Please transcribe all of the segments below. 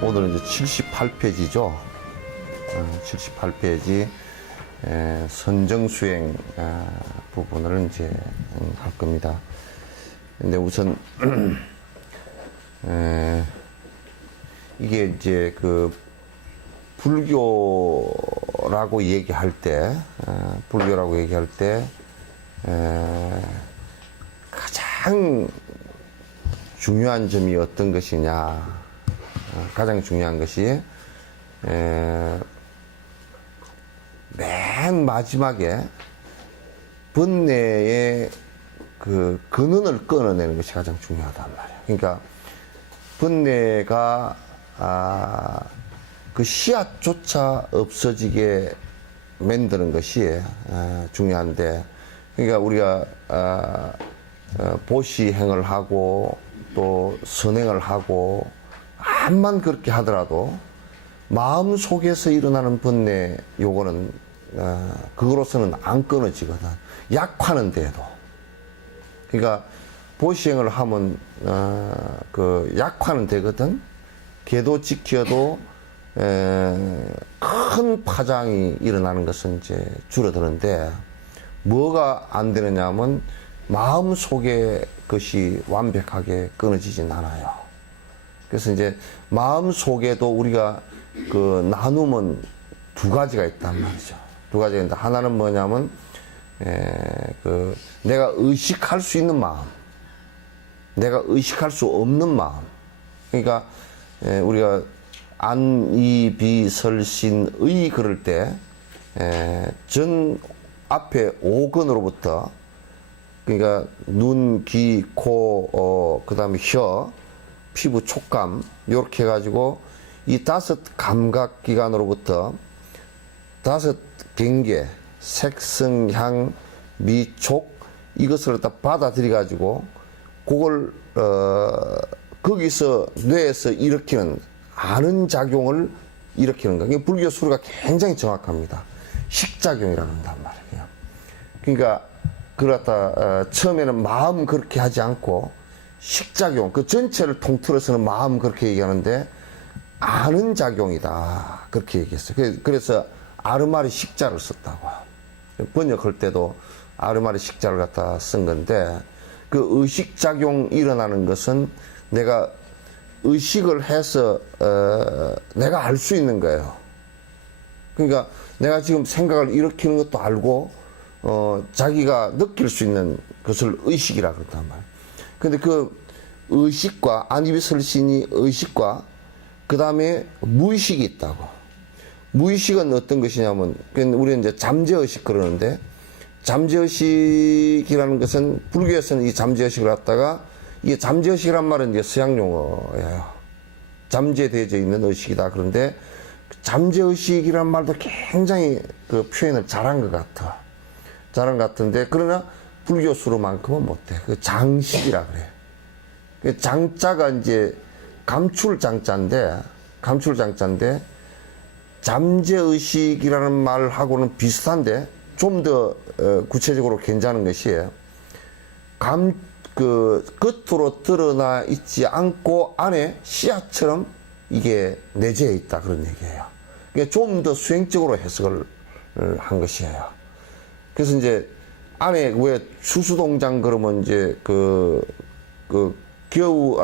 오늘은 이제 78페이지죠. 78페이지 선정수행 부분을 이제 할 겁니다. 근데 우선 이게 이제 그 불교라고 얘기할 때 가장 중요한 점이 어떤 것이냐. 가장 중요한 것이 맨 마지막에 번뇌의 그 근원을 끊어내는 것이 가장 중요하단 말이에요. 그러니까 번뇌가 그 씨앗조차 없어지게 만드는 것이 중요한데, 그러니까 우리가 보시행을 하고 또 선행을 하고 암만 그렇게 하더라도 마음 속에서 일어나는 번뇌 요거는 그거로서는 안 끊어지거든. 약화는 돼도. 그러니까 보시행을 하면 그 약화는 되거든. 걔도 지켜도 큰 파장이 일어나는 것은 이제 줄어드는데, 뭐가 안 되느냐 하면 마음 속에 것이 완벽하게 끊어지진 않아요. 그래서 이제 마음 속에도 우리가 그 나누면 두 가지가 있단 말이죠. 두 가지가 있는데, 하나는 뭐냐면 그 내가 의식할 수 있는 마음, 내가 의식할 수 없는 마음. 그러니까 우리가 안이비설신의 그럴 때 전 앞에 오근으로부터, 그러니까 눈, 귀, 코, 그 다음에 혀, 피부, 촉감, 요렇게 해가지고 이 5 감각기관으로부터 5 경계, 색성, 향, 미, 촉, 이것을 다 받아들여가지고 그걸 거기서 뇌에서 일으키는 아는 작용을 일으키는 거예요. 불교 수료가 굉장히 정확합니다. 식작용이라고 한단 말이에요. 그러니까 그걸 갖다 처음에는 마음 그렇게 하지 않고 식작용, 그 전체를 통틀어서는 마음 그렇게 얘기하는데 아는 작용이다, 그렇게 얘기했어요. 그래서 아르마리 식자를 썼다고. 번역할 때도 아르마리 식자를 갖다 쓴 건데, 그 의식작용 일어나는 것은 내가 의식을 해서 내가 알 수 있는 거예요. 그러니까 내가 지금 생각을 일으키는 것도 알고 자기가 느낄 수 있는 것을 의식이라 그런단 말이에요. 근데 그 의식과, 안이비설신이 의식과 그 다음에 무의식이 있다고. 무의식은 어떤 것이냐면, 우리는 이제 잠재의식 그러는데, 잠재의식이라는 것은 불교에서는 이 잠재의식을 갖다가, 이게 잠재의식이란 말은 이제 서양 용어예요. 잠재되어져 있는 의식이다. 그런데 잠재의식이란 말도 굉장히 그 표현을 잘한 것 같아. 잘한 것 같은데, 그러나 불교수로만큼은 못해. 그 장식이라 그래. 그 장자가 이제 감출장자인데, 잠재의식이라는 말하고는 비슷한데 좀 더 구체적으로 괜찮은 것이, 겉으로 드러나 있지 않고 안에 씨앗처럼 이게 내재해 있다, 그런 얘기예요. 그러니까 좀 더 수행적으로 해석을 한 것이에요. 그래서 이제 안에 왜 추수동장 그러면 이제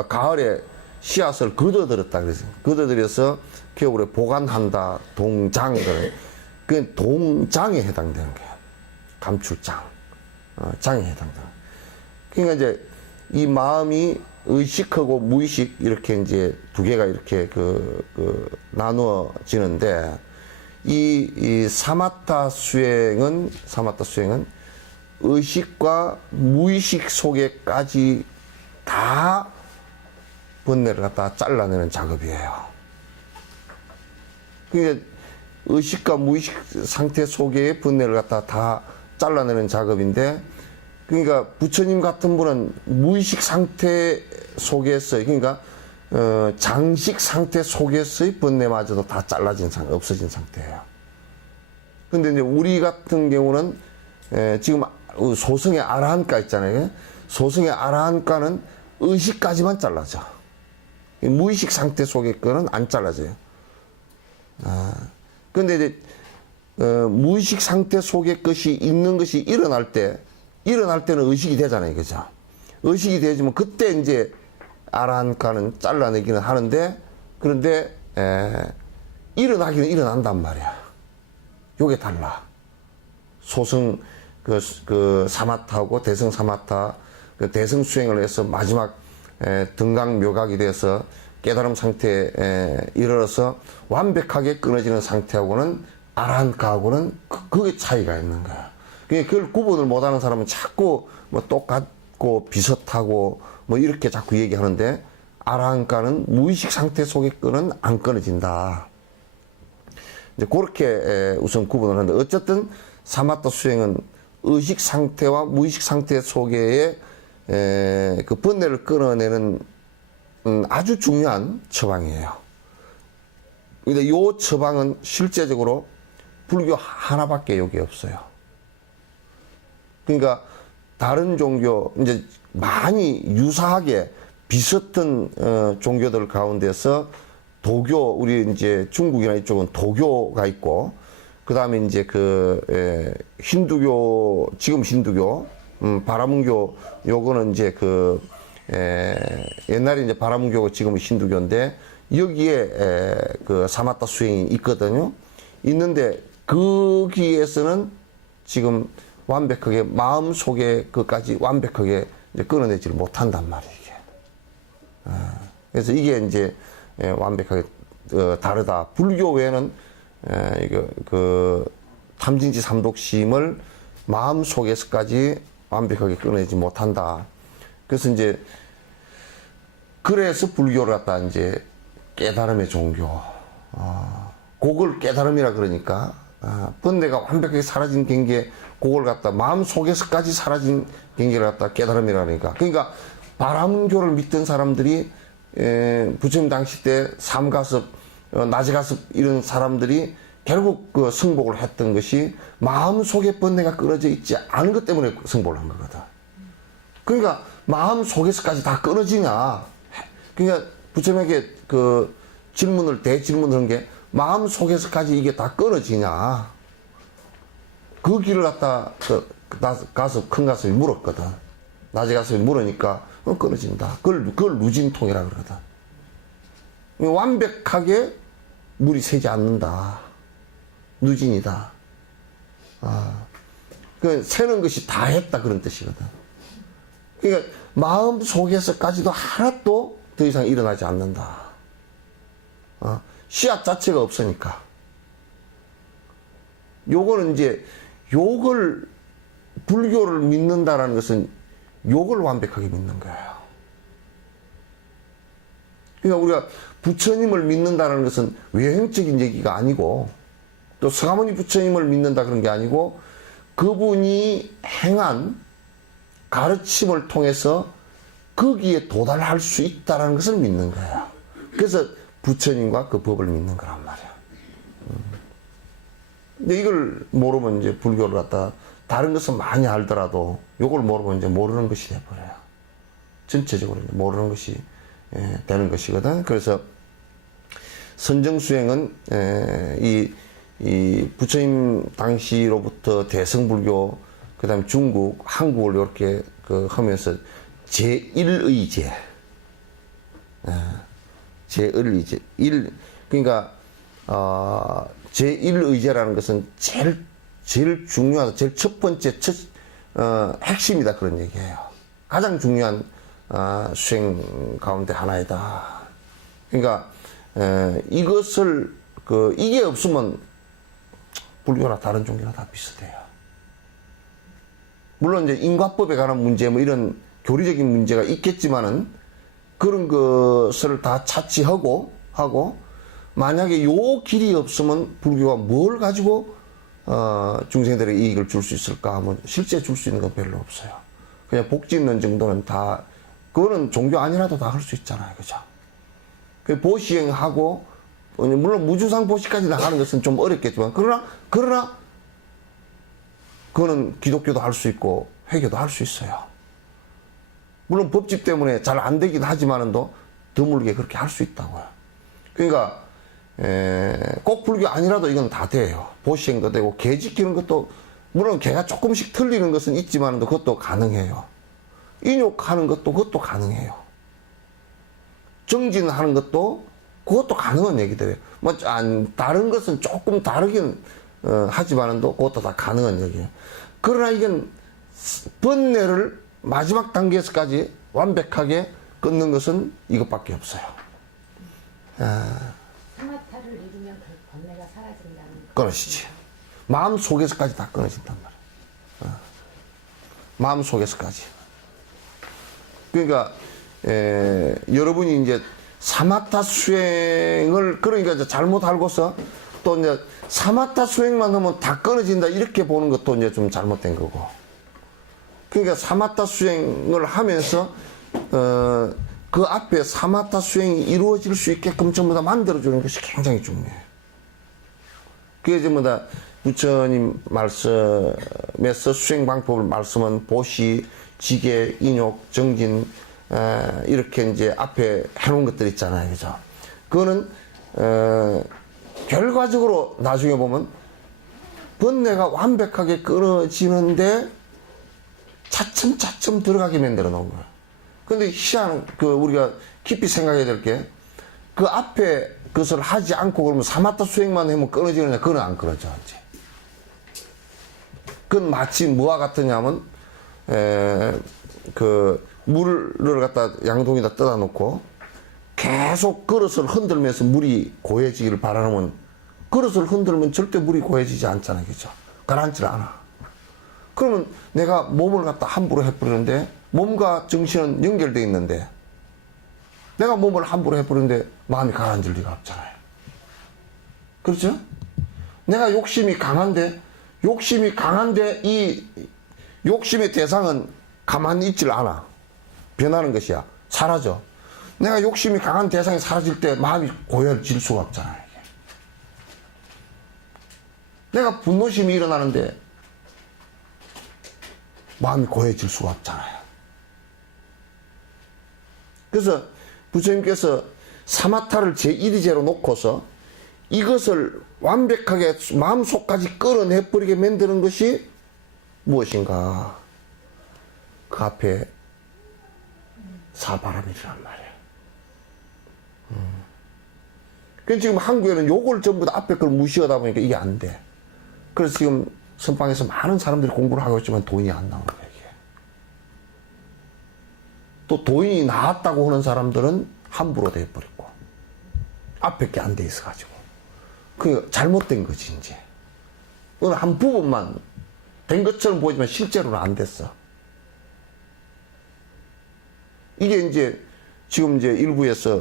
가을에 씨앗을 걷어들였다 그랬어요. 걷어들여서 겨울에 보관한다, 동장, 그 동장에 해당되는 거예요. 감출장, 장에 해당되는. 그러니까 이제 이 마음이 의식하고 무의식 이렇게 이제 두 개가 이렇게 나누어지는데, 이 사마타 수행은 의식과 무의식 속에까지 다 번뇌를 갖다 잘라내는 작업이에요. 그러니까 의식과 무의식 상태 속의 번뇌를 갖다 다 잘라내는 작업인데, 그러니까 부처님 같은 분은 무의식 상태 속에서, 그러니까 장식 상태 속에서의 번뇌마저도 다 없어진 상태예요. 근데 이제 우리 같은 경우는 지금 소승의 아라한가 있잖아요. 소승의 아라한가는 의식까지만 잘라져. 무의식 상태 속의 거는 안 잘라져요. 근데 이제 무의식 상태 속의 것이 있는 것이 일어날 때는 의식이 되잖아요, 그죠? 의식이 되지만 그때 이제 아라한카는 잘라내기는 하는데, 그런데 일어나기는 일어난단 말이야. 요게 달라. 소승 그 사마타하고 대승 사마타, 그 대승 수행을 해서 마지막 등강 묘각이 돼서 깨달음 상태에 이르러서 완벽하게 끊어지는 상태하고는 아라한카하고는 그게 차이가 있는 거야. 그걸 구분을 못하는 사람은 자꾸 뭐 똑같고 비슷하고 뭐 이렇게 자꾸 얘기하는데, 아라한카는 무의식 상태 속의 끈은 안 끊어진다. 이제 그렇게 우선 구분을 하는데, 어쨌든 사마타 수행은 의식 상태와 무의식 상태 속에의 그 번뇌를 끊어내는 아주 중요한 처방이에요. 근데 이 처방은 실제적으로 불교 하나밖에 여기 없어요. 그러니까 다른 종교, 이제 많이 유사하게 비슷한 종교들 가운데서 도교, 우리 이제 중국이나 이쪽은 도교가 있고, 그 다음에 이제 힌두교, 지금 힌두교, 바라문교, 요거는 이제 옛날에 이제 바라문교고 지금은 힌두교인데, 여기에 그 사마타 수행이 있거든요. 있는데, 거기에서는 지금 완벽하게 마음속에 그까지 완벽하게 이제 끊어내지를 못한단 말이에요, 이게. 그래서 이게 이제 완벽하게 다르다. 불교 외에는 탐진치 삼독심을 마음속에서까지 완벽하게 끊어내지 못한다. 그래서 불교를 갖다 이제 깨달음의 종교. 그걸 깨달음이라 그러니까, 번뇌가 완벽하게 사라진 경계, 그걸 갖다 마음속에서까지 사라진 경계를 갖다 깨달음이라니까. 그러니까 바라문교를 믿던 사람들이 부처님 당시 때 삼가섭, 나지가섭 이런 사람들이 결국 그 승복을 했던 것이 마음속에 번뇌가 끊어져 있지 않은 것 때문에 승복을 한 거거든. 그러니까 마음속에서까지 다 끊어지냐. 그러니까 부처님에게 대질문을 한 게 마음속에서까지 이게 다 끊어지냐. 그 길을 갖다 큰 가섭이 물었거든. 나지가섭이 물으니까 끊어진다. 그걸 누진통이라 그러거든. 완벽하게 물이 새지 않는다. 누진이다. 그 새는 것이 다 했다 그런 뜻이거든. 그러니까 마음 속에서까지도 하나도 더 이상 일어나지 않는다. 씨앗 자체가 없으니까. 요거는 이제 불교를 믿는다라는 것은 요걸 완벽하게 믿는 거예요. 그러니까 우리가 부처님을 믿는다는 것은 외형적인 얘기가 아니고, 또 서가모니 부처님을 믿는다 그런 게 아니고, 그분이 행한 가르침을 통해서 거기에 도달할 수 있다는 것을 믿는 거예요. 그래서 부처님과 그 법을 믿는 거란 말이야. 근데 이걸 모르면 이제 불교를 갖다, 다른 것은 많이 알더라도 요걸 모르면 이제 모르는 것이 돼버려요. 전체적으로 이제 모르는 것이 되는 것이거든. 그래서 선정수행은 이 부처님 당시로부터 대승불교, 그 다음에 중국, 한국을 이렇게 하면서 제1의제, 제1의제, 그러니까 제1의제라는 것은 제일 중요하다, 제일 첫 번째, 핵심이다 그런 얘기예요. 가장 중요한 수행 가운데 하나이다. 그러니까 이것을 이게 없으면 불교나 다른 종교나 다 비슷해요. 물론 이제 인과법에 관한 문제 뭐 이런 교리적인 문제가 있겠지만은 그런 것을 다 차치하고 만약에 요 길이 없으면 불교가 뭘 가지고 중생들에게 이익을 줄 수 있을까 하면 실제 줄 수 있는 건 별로 없어요. 그냥 복지 있는 정도는 다, 그거는 종교 아니라도 다 할 수 있잖아요. 그죠? 그 보시행하고, 물론 무주상 보시까지 나가는 것은 좀 어렵겠지만, 그러나, 그거는 기독교도 할 수 있고, 회교도 할 수 있어요. 물론 법집 때문에 잘 안 되긴 하지만은도, 드물게 그렇게 할 수 있다고요. 그러니까 꼭 불교 아니라도 이건 다 돼요. 보시행도 되고 개 지키는 것도 물론 개가 조금씩 틀리는 것은 있지만 그것도 가능해요. 인욕하는 것도 그것도 가능해요. 정진하는 것도 그것도 가능한 얘기들이에요. 뭐 다른 것은 조금 다르긴 하지만도 그것도 다 가능한 얘기예요. 그러나 이건 번뇌를 마지막 단계에서까지 완벽하게 끊는 것은 이것밖에 없어요. 사마타를 이루면 그 번뇌가 사라진다는 끊어지지. 마음 속에서까지 다 끊어진단 말이에요. 마음 속에서까지. 그러니까 여러분이 이제 사마타 수행을 그러니까 이제 잘못 알고서 또 이제 사마타 수행만 하면 다 끊어진다 이렇게 보는 것도 이제 좀 잘못된 거고. 그러니까 사마타 수행을 하면서 그 앞에 사마타 수행이 이루어질 수 있게끔 전부 다 만들어주는 것이 굉장히 중요해요. 그게 전부 다 부처님 말씀에서 수행 방법을 말씀은 보시, 지계, 인욕, 정진 이렇게 이제 앞에 해놓은 것들 있잖아요, 그죠? 그거는 결과적으로 나중에 보면 번뇌가 완벽하게 끊어지는데 차츰차츰 들어가게 만들어 놓은 거예요. 근데 희한한, 우리가 깊이 생각해야 될 게, 그 앞에 그것을 하지 않고 그러면 사마타 수행만 하면 끊어지느냐? 그건 안 끊어져, 이제. 그건 마치 뭐와 같으냐면, 물을 갖다 양동이다 떠다 놓고, 계속 그릇을 흔들면서 물이 고여지기를 바라면, 그릇을 흔들면 절대 물이 고여지지 않잖아요, 그죠? 가라앉질 않아. 그러면 내가 몸을 갖다 함부로 해버리는데 몸과 정신은 연결되어 있는데 내가 몸을 함부로 해버리는데 마음이 가라앉을 리가 없잖아요. 그렇죠? 내가 욕심이 강한데 이 욕심의 대상은 가만히 있질 않아. 변하는 것이야. 사라져. 내가 욕심이 강한 대상이 사라질 때 마음이 고여질 수가 없잖아요. 이게. 내가 분노심이 일어나는데 마음이 고여질 수가 없잖아요. 그래서 부처님께서 사마타를 제1위제로 놓고서 이것을 완벽하게 마음속까지 끌어내버리게 만드는 것이 무엇인가? 그 앞에 사바람이란 말이에요. 그래서 지금 한국에는 요걸 전부 다 앞에 걸 무시하다 보니까 이게 안 돼. 그래서 지금 선방에서 많은 사람들이 공부를 하고 있지만 돈이 안 나오는 거예요. 이게. 또 돈이 나왔다고 하는 사람들은 함부로 돼버렸고 앞에 게 안 돼 있어가지고 그 잘못된 거지 이제. 오늘 한 부분만 된 것처럼 보이지만 실제로는 안 됐어. 이게 이제 지금 이제 일부에서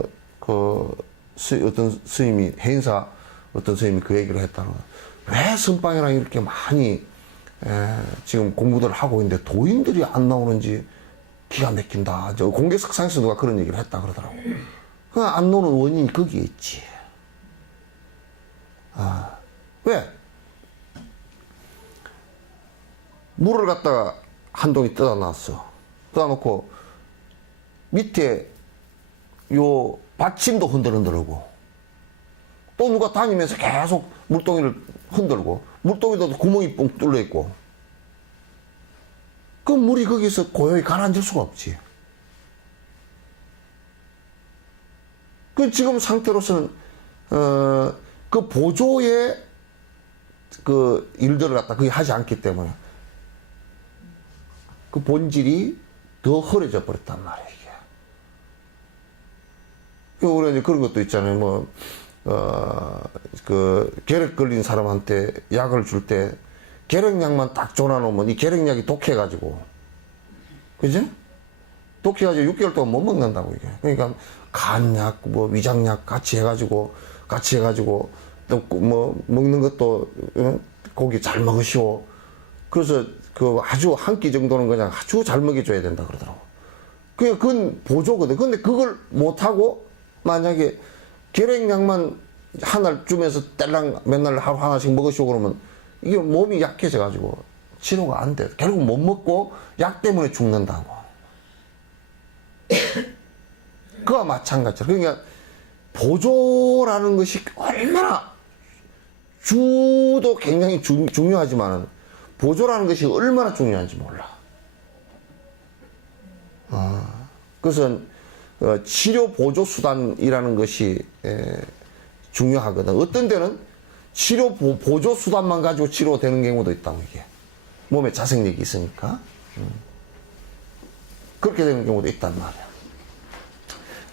어떤 스님이 해인사 어떤 스님이 그 얘기를 했다는 거야. 왜 선방이랑 이렇게 많이 지금 공부들을 하고 있는데 도인들이 안 나오는지 기가 막힌다. 저 공개석상에서 누가 그런 얘기를 했다 그러더라고. 그 안 나오는 원인이 거기에 있지. 왜? 물을 갖다가 한 동이 떠다 놨어. 떠다 놓고 밑에 요 받침도 흔들흔들하고 또 누가 다니면서 계속 물동이를 흔들고 물동이도 구멍이 뻥 뚫려 있고 그 물이 거기서 고요히 가라앉을 수가 없지. 그 지금 상태로서는 그 보조의 그 일들을 갖다 거의 하지 않기 때문에 그 본질이 더 흐려져 버렸단 말이에요. 이게. 우리가 이제 그런 것도 있잖아요. 결핵 걸린 사람한테 약을 줄 때 결핵약만 딱 줘놔놓으면 이 결핵약이 독해가지고, 그지? 독해가지고 6개월 동안 못 먹는다고, 이게. 그러니까 간약, 위장약 같이 해가지고, 또 먹는 것도, 고기 잘 먹으시오. 그래서 아주 한 끼 정도는 그냥 아주 잘 먹여줘야 된다 그러더라고. 그건 보조거든. 근데 그걸 못하고, 만약에 결핵약만 하나를 주면서 뗄랑 맨날 하루 하나씩 먹으시고 그러면 이게 몸이 약해져가지고 치료가 안 돼. 결국 못 먹고 약 때문에 죽는다고. 그와 마찬가지로. 그러니까 보조라는 것이 얼마나 주도 굉장히 중요하지만 보조라는 것이 얼마나 중요한지 몰라. 그래서 치료 보조 수단이라는 것이 중요하거든. 어떤 데는 치료 보조 수단만 가지고 치료되는 경우도 있다고 이게. 몸에 자생력이 있으니까. 그렇게 되는 경우도 있단 말이야.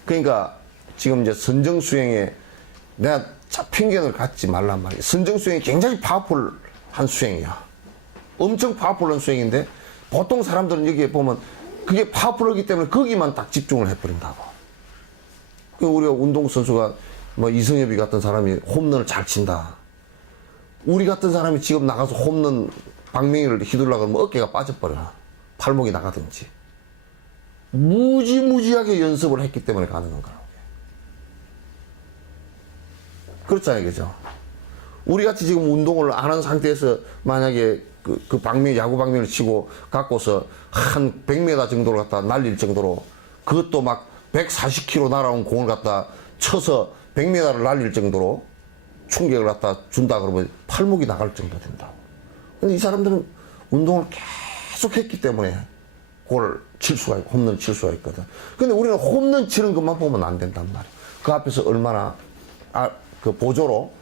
그러니까 지금 이제 선정수행에 내가 편견을 갖지 말란 말이야. 선정수행이 굉장히 파워풀한 수행이야. 엄청 파워풀한 수행인데 보통 사람들은 여기에 보면 그게 파워풀하기 때문에 거기만 딱 집중을 해버린다고. 우리가 운동선수가 뭐 이성엽이 같은 사람이 홈런을 잘 친다. 우리 같은 사람이 지금 나가서 홈런 방망이를 휘둘러고 하면 어깨가 빠져버려. 팔목이 나가든지. 무지무지하게 연습을 했기 때문에 가능한 거라고. 그렇잖아요, 그죠? 우리 같이 지금 운동을 안 한 상태에서 만약에 그 방망이, 야구 방망이를 치고 갖고서 한 100m 정도를 갖다 날릴 정도로 그것도 막 140km 날아온 공을 갖다 쳐서 100m를 날릴 정도로 충격을 갖다 준다 그러면 팔목이 나갈 정도 된다고. 근데 이 사람들은 운동을 계속 했기 때문에 그걸 칠 수가 있고 홈런 칠 수가 있거든. 근데 우리는 홈런 치는 것만 보면 안 된단 말이야. 그 앞에서 얼마나 그 보조로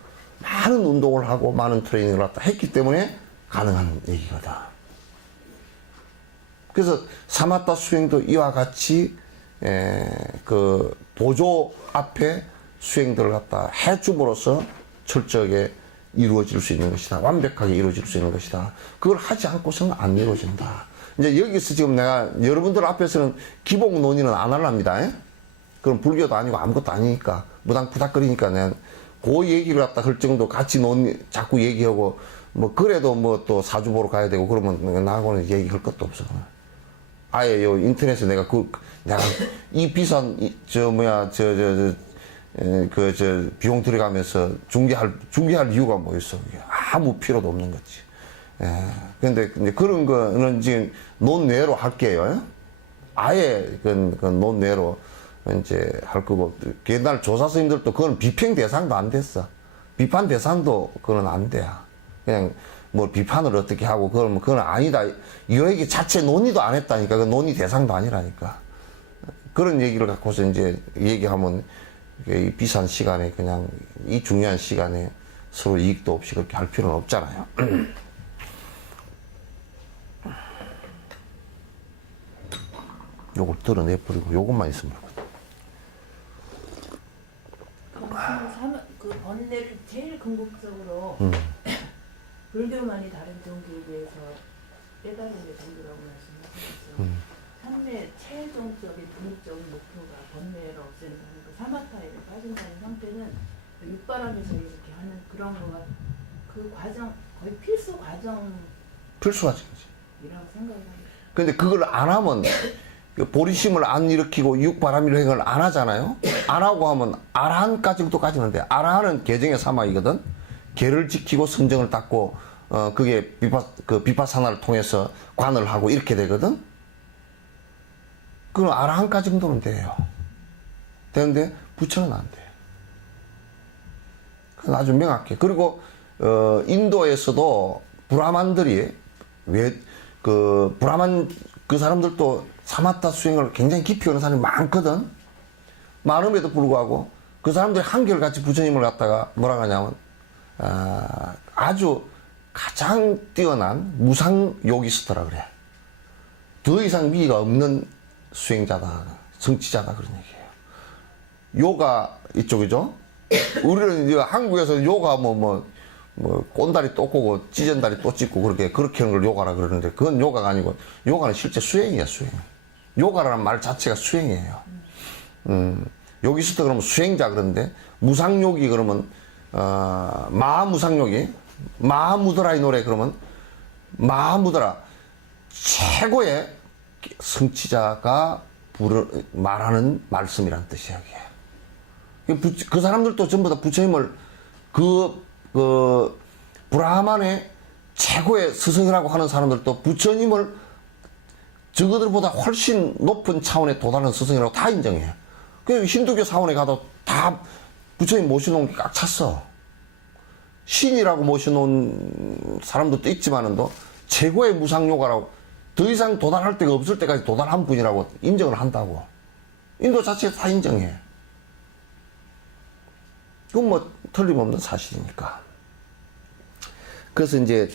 많은 운동을 하고 많은 트레이닝을 갖다 했기 때문에 가능한 얘기거든. 그래서 사마타 수행도 이와 같이 그 보조 앞에 수행들을 갖다 해줌으로써 철저하게 이루어질 수 있는 것이다. 완벽하게 이루어질 수 있는 것이다. 그걸 하지 않고서는 안 이루어진다. 이제 여기서 지금 내가 여러분들 앞에서는 기복 논의는 안 하랍니다. 그럼 불교도 아니고 아무것도 아니니까 무당푸닥거리니까 내가 그 얘기를 갖다 할 정도 같이 자꾸 얘기하고 뭐 그래도 뭐 또 사주 보러 가야 되고 그러면 나하고는 얘기할 것도 없어. 아예 요 인터넷에 내가 내가 이 비싼 비용 들어가면서 중개할 이유가 뭐 있어. 아무 필요도 없는 거지. 근데 이제 그런 거는 지금 논외로 할게요. 아예 그건 논외로 이제 할 거고, 옛날 조사 스님들도 그건 비평 대상도 안 됐어. 비판 대상도 그건 안 돼. 그냥 뭐 비판을 어떻게 하고 그건 아니다. 이 얘기 자체 논의도 안 했다니까. 그 논의 대상도 아니라니까. 그런 얘기를 갖고서 이제 얘기하면 이 비싼 시간에 그냥 이 중요한 시간에 서로 이익도 없이 그렇게 할 필요는 없잖아요. 요걸 덜어내버리고 요것만 있으면 되거든. 그 번뇌를 제일 궁극적으로 불교만이 다른 종교에 비해서 깨달은 게 종교라고 말씀하셨죠. 삶의 최종적인 궁극적인 목표가 번뇌를 없앤다는 그 사마타에 빠진다는 형태는 육바람에서 이렇게 하는 그런 거가 그 과정 거의 필수 과정이라고 필수하지. 생각합니다. 근데 그걸 안 하면 보리심을 안 일으키고 육바람일행을 안 하잖아요. 안 하고 하면 아라한까지도 가지는데 아라한은 개정의 사막이거든. 개를 지키고 선정을 닦고 그게 비파사나를 통해서 관을 하고 이렇게 되거든. 그럼 아라한까지 정도는 돼요. 되는데 부처는 안 돼요. 그건 아주 명확해. 그리고 인도에서도 브라만들이 브라만 그 사람들도 사마타 수행을 굉장히 깊이 하는 사람이 많거든. 많음에도 불구하고 그 사람들이 한결같이 부처님을 갖다가 뭐라 하냐면 아주 가장 뛰어난 무상 요기스트라 그래. 더 이상 미가 없는 수행자다, 성취자다 그런 얘기예요. 요가 이쪽이죠. 우리는 이제 한국에서 요가 뭐 꼰다리 또 꼬고 찢은다리 또 찢고 그렇게 하는 걸 요가라 그러는데 그건 요가가 아니고 요가는 실제 수행이야, 수행. 요가라는 말 자체가 수행이에요. 요기스트 그러면 수행자 그런데 무상요기 그러면 마하무상요기 마하무드라 이 노래 그러면 마하무드라 최고의 성취자가 말하는 말씀이란 뜻이야. 그 사람들도 전부 다 부처님을 브라만의 최고의 스승이라고 하는 사람들도 부처님을 저거들보다 훨씬 높은 차원에 도달한 스승이라고 다 인정해요. 그 힌두교 사원에 가도 다 부처님 모셔놓은 게 꽉 찼어. 신이라고 모셔놓은 사람도 또 있지만은도 최고의 무상요가라고 더 이상 도달할 데가 없을 때까지 도달한 분이라고 인정을 한다고. 인도 자체가 다 인정해. 그건 뭐 틀림없는 사실이니까. 그래서 이제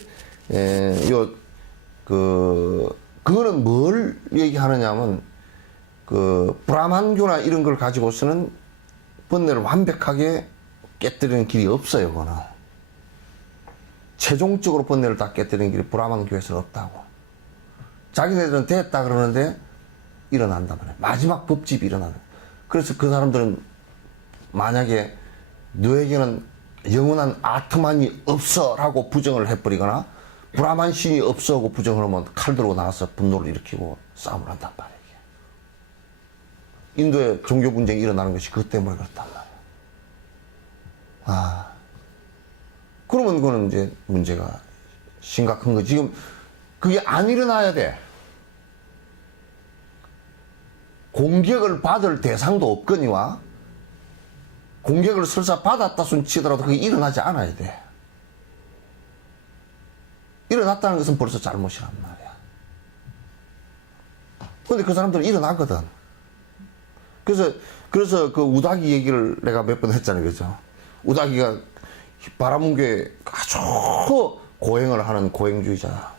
그거는 뭘 얘기하느냐면 브라만교나 이런 걸 가지고서는 번뇌를 완벽하게 깨뜨리는 길이 없어요. 그거는 최종적으로 번뇌를 다 깨뜨리는 길이 브라만교에서는 없다고. 자기네들은 됐다 그러는데 일어난단 말이에요. 마지막 법집이 일어나는. 그래서 그 사람들은 만약에 너에게는 영원한 아트만이 없어라고 부정을 해버리거나 브라만 신이 없어 하고 부정을 하면 칼 들고 나와서 분노를 일으키고 싸움을 한단 말이에요. 인도의 종교 분쟁이 일어나는 것이 그것 때문에 그렇단 말이에요. 그러면 그거는 이제 문제가 심각한 거. 지금 그게 안 일어나야 돼. 공격을 받을 대상도 없거니와 공격을 설사 받았다 손 치더라도 그게 일어나지 않아야 돼. 일어났다는 것은 벌써 잘못이란 말이야. 근데 그 사람들은 일어나거든. 그래서 그 우다기 얘기를 내가 몇 번 했잖아요. 그죠? 우다기가 바라문교에 아주 고행을 하는 고행주의자야.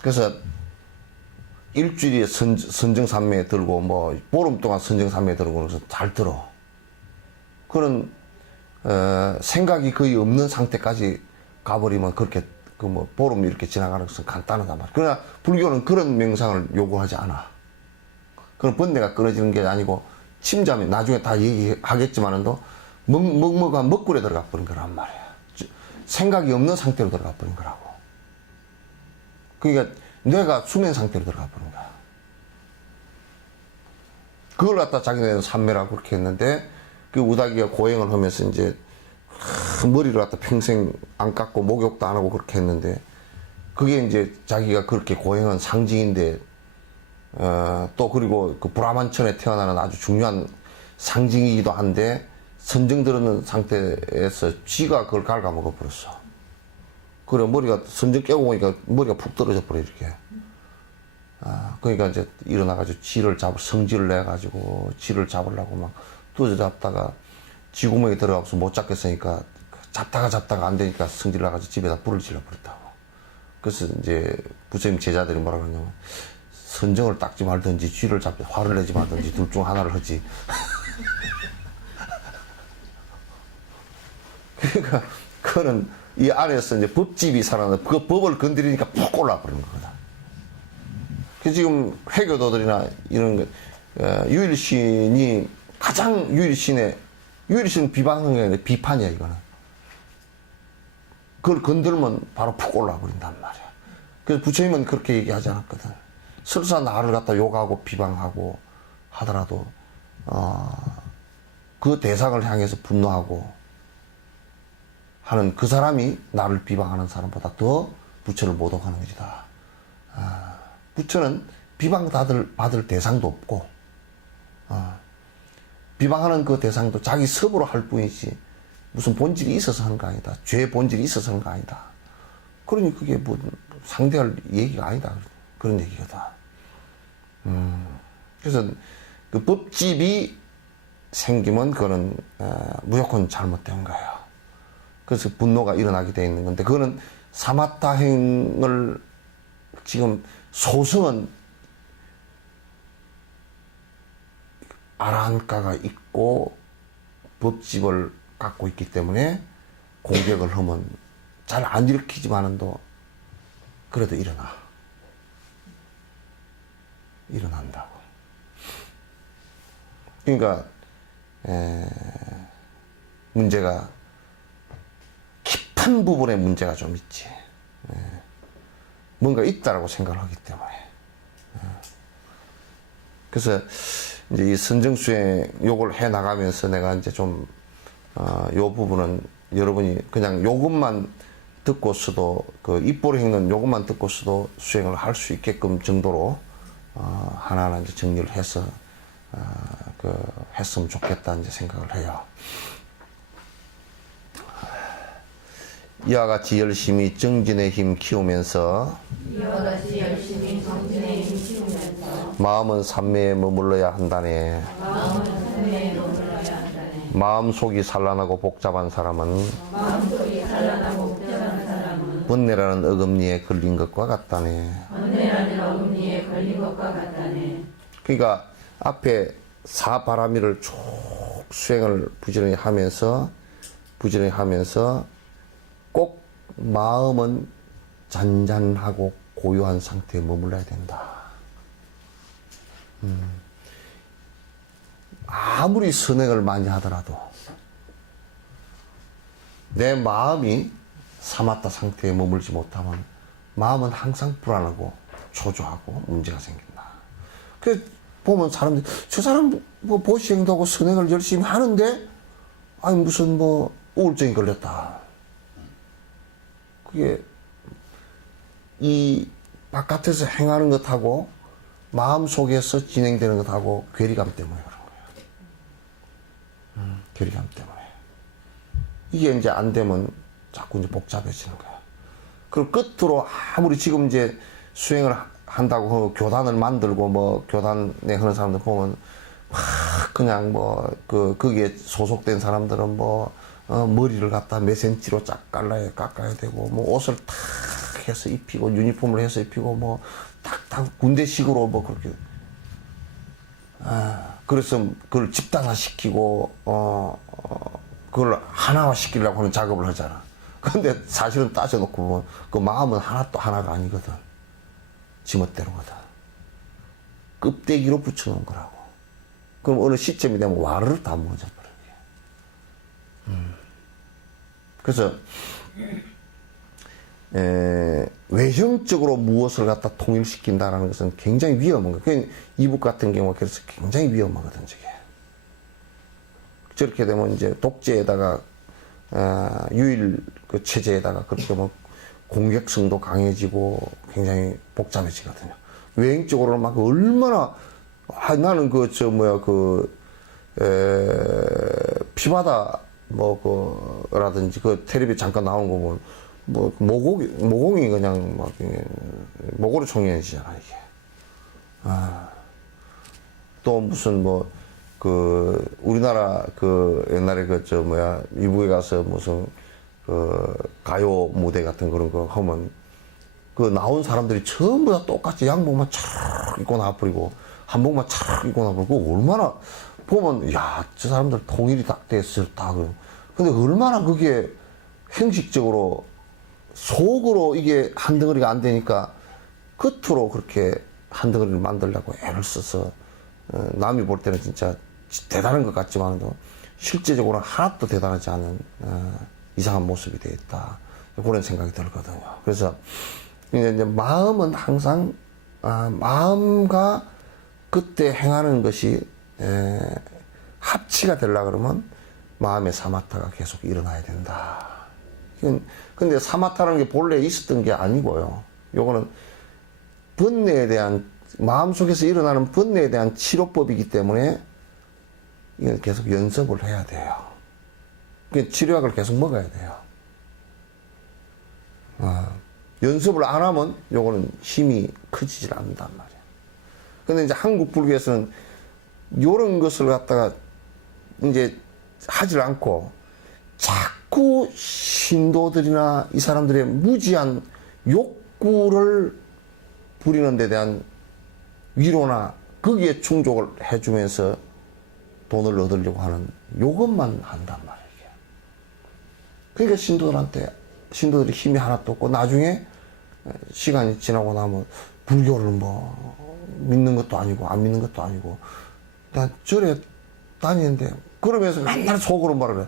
그래서 일주일에 선정산매에 들고 뭐 보름 동안 선정산매에 들고 그래서 잘 들어. 그런 생각이 거의 없는 상태까지 가버리면 그렇게 그 뭐 보름 이렇게 지나가는 것은 간단하단 말이야. 그러나 불교는 그런 명상을 요구하지 않아. 그런 번뇌가 끊어지는 게 아니고 침잠이 나중에 다 얘기하겠지만은도 먹먹한 먹굴에 들어가 버린 거란 말이야. 생각이 없는 상태로 들어가 버린 거라고. 그러니까 뇌가 수면 상태로 들어가 버린 거야. 그걸 갖다 자기네는 산매라고 그렇게 했는데 그 우다기가 고행을 하면서 이제 머리를 갖다 평생 안 깎고 목욕도 안 하고 그렇게 했는데 그게 이제 자기가 그렇게 고행한 상징인데 또 그리고 그 브라만천에 태어나는 아주 중요한 상징이기도 한데 선정 들었는 상태에서 쥐가 그걸 갉아먹어 버렸어. 그래 머리가 선정 깨고 보니까 머리가 푹 떨어져 버려 이렇게. 그러니까 이제 일어나가지고 쥐를 성질을 내가지고 쥐를 잡으려고 막 두저 잡다가 쥐구멍에 들어가서 못 잡겠으니까 잡다가 안 되니까 성질 나가지고 집에다 불을 질러 버렸다고. 그래서 이제 부처님 제자들이 뭐라 그러냐면 선정을 닦지 말든지 쥐를 잡지 화를 내지 말든지 둘 중 하나를 하지. 그러니까 그거는 이 안에서 이제 법집이 살아나서 그 법을 건드리니까 푹 올라버리는 거다. 그 지금 회교도들이나 이런 유일신이 가장 유일신은 비방하는 게 아니라 비판이야 이거는. 그걸 건들면 바로 푹 올라버린단 말이야. 그래서 부처님은 그렇게 얘기하지 않았거든. 설사 나를 갖다 욕하고 비방하고 하더라도 그 대상을 향해서 분노하고 하는 그 사람이 나를 비방하는 사람보다 더 부처를 모독하는 것이다. 부처는 비방받을 대상도 없고 비방하는 그 대상도 자기 섭으로 할 뿐이지 무슨 본질이 있어서 하는 거 아니다. 죄의 본질이 있어서 하는 거 아니다. 그러니 그게 뭐 상대할 얘기가 아니다. 그런 얘기거든. 그래서 그 법집이 생기면 그거는 무조건 잘못된 거예요. 그래서 분노가 일어나게 돼 있는 건데 그거는 사마타행을 지금 소승은 아라한가가 있고 법집을 갖고 있기 때문에 공격을 하면 잘 안 일으키지만은도 그래도 일어난다고. 그러니까 문제가 깊은 부분에 문제가 좀 있지. 뭔가 있다라고 생각을 하기 때문에. 그래서 이제 이 선정수행 요걸 해 나가면서 내가 이제 좀 요 부분은 여러분이 그냥 요것만 듣고서도 그 입보로 읽는 요것만 듣고서도 수행을 할 수 있게끔 정도로 하나하나 이제 정리를 해서 그 했으면 좋겠다 이제 생각을 해요. 이와 같이 열심히 정진의 힘 키우면서 마음은 삼매에 머물러야 한다네. 마음속이 산란하고 복잡한 사람은 번뇌라는 어금니에 걸린 것과 같다네. 그러니까 앞에 사바라미를 쭉 수행을 부지런히 하면서 꼭 마음은 잔잔하고 고요한 상태에 머물러야 된다. 아무리 선행을 많이 하더라도 내 마음이 사마타 상태에 머물지 못하면 마음은 항상 불안하고 초조하고 문제가 생긴다. 그 보면 사람들이 저 사람 뭐 보시행도 하고 선행을 열심히 하는데 아니 무슨 뭐 우울증이 걸렸다. 그게 이 바깥에서 행하는 것하고 마음 속에서 진행되는 것하고 괴리감 때문에 그런 거야. 괴리감 때문에. 이게 이제 안 되면 자꾸 이제 복잡해지는 거야. 그리고 끝으로 아무리 지금 이제 수행을 한다고 교단을 만들고 뭐 교단에 하는 사람들 보면 막 그냥 뭐 거기에 소속된 사람들은 뭐 머리를 갖다 몇 센치로 깎아야 되고 뭐 옷을 탁 해서 입히고 유니폼을 해서 입히고 뭐 탁탁 군대식으로 뭐 그렇게 그래서 그걸 집단화시키고 그걸 하나화시키려고 하는 작업을 하잖아. 근데 사실은 따져놓고 보면 그 마음은 하나도 하나가 아니거든. 지멋대로거든. 껍데기로 붙여놓은 거라고. 그럼 어느 시점이 되면 와르르 다 무너져 버려. 그래서 외형적으로 무엇을 갖다 통일시킨다라는 것은 굉장히 위험한 거예요. 이북 같은 경우가 그래서 굉장히 위험하거든, 저게. 저렇게 되면 이제 독재에다가 유일 그 체제에다가 그렇게 뭐 공격성도 강해지고 굉장히 복잡해지거든요. 외형적으로는 막 얼마나 나는 피바다 라든지 그 텔레비 잠깐 나온 거 보면 뭐 모공이 그냥 막 모고리 총연이잖아 이게. 또 무슨 우리나라 옛날에 미국에 가서 무슨 가요 무대 같은 그런 거 하면 나온 사람들이 전부 다 똑같이 양복만 촥 입고 나와버리고 한복만 촥 입고 나와버리고 얼마나 보면 저 사람들 통일이 딱 됐을다. 근데 얼마나 그게 형식적으로 속으로 이게 한 덩어리가 안 되니까 겉으로 그렇게 한 덩어리를 만들려고 애를 써서 남이 볼 때는 진짜 대단한 것 같지만도 실제적으로 하나도 대단하지 않은 이상한 모습이 되어 있다. 그런 생각이 들거든요. 그래서 이제 마음은 항상 마음과 그때 행하는 것이 합치가 되려고 그러면 마음의 사마타가 계속 일어나야 된다. 근데 사마타라는 게 본래 있었던 게 아니고요. 요거는 번뇌에 대한 마음속에서 일어나는 번뇌에 대한 치료법이기 때문에 이건 계속 연습을 해야 돼요. 치료약을 계속 먹어야 돼요. 연습을 안 하면 요거는 힘이 커지질 않는단 말이에요. 근데 이제 한국 불교에서는 요런 것을 갖다가 이제 하질 않고 자꾸 신도들이나 이 사람들의 무지한 욕구를 부리는 데 대한 위로나 거기에 충족을 해주면서 돈을 얻으려고 하는 요것만 한단 말이에요. 그러니까 신도들이 힘이 하나도 없고 나중에 시간이 지나고 나면 불교를 믿는 것도 아니고 안 믿는 것도 아니고 난 절에 다니는데 그러면서 맨날 속으로 말을 해.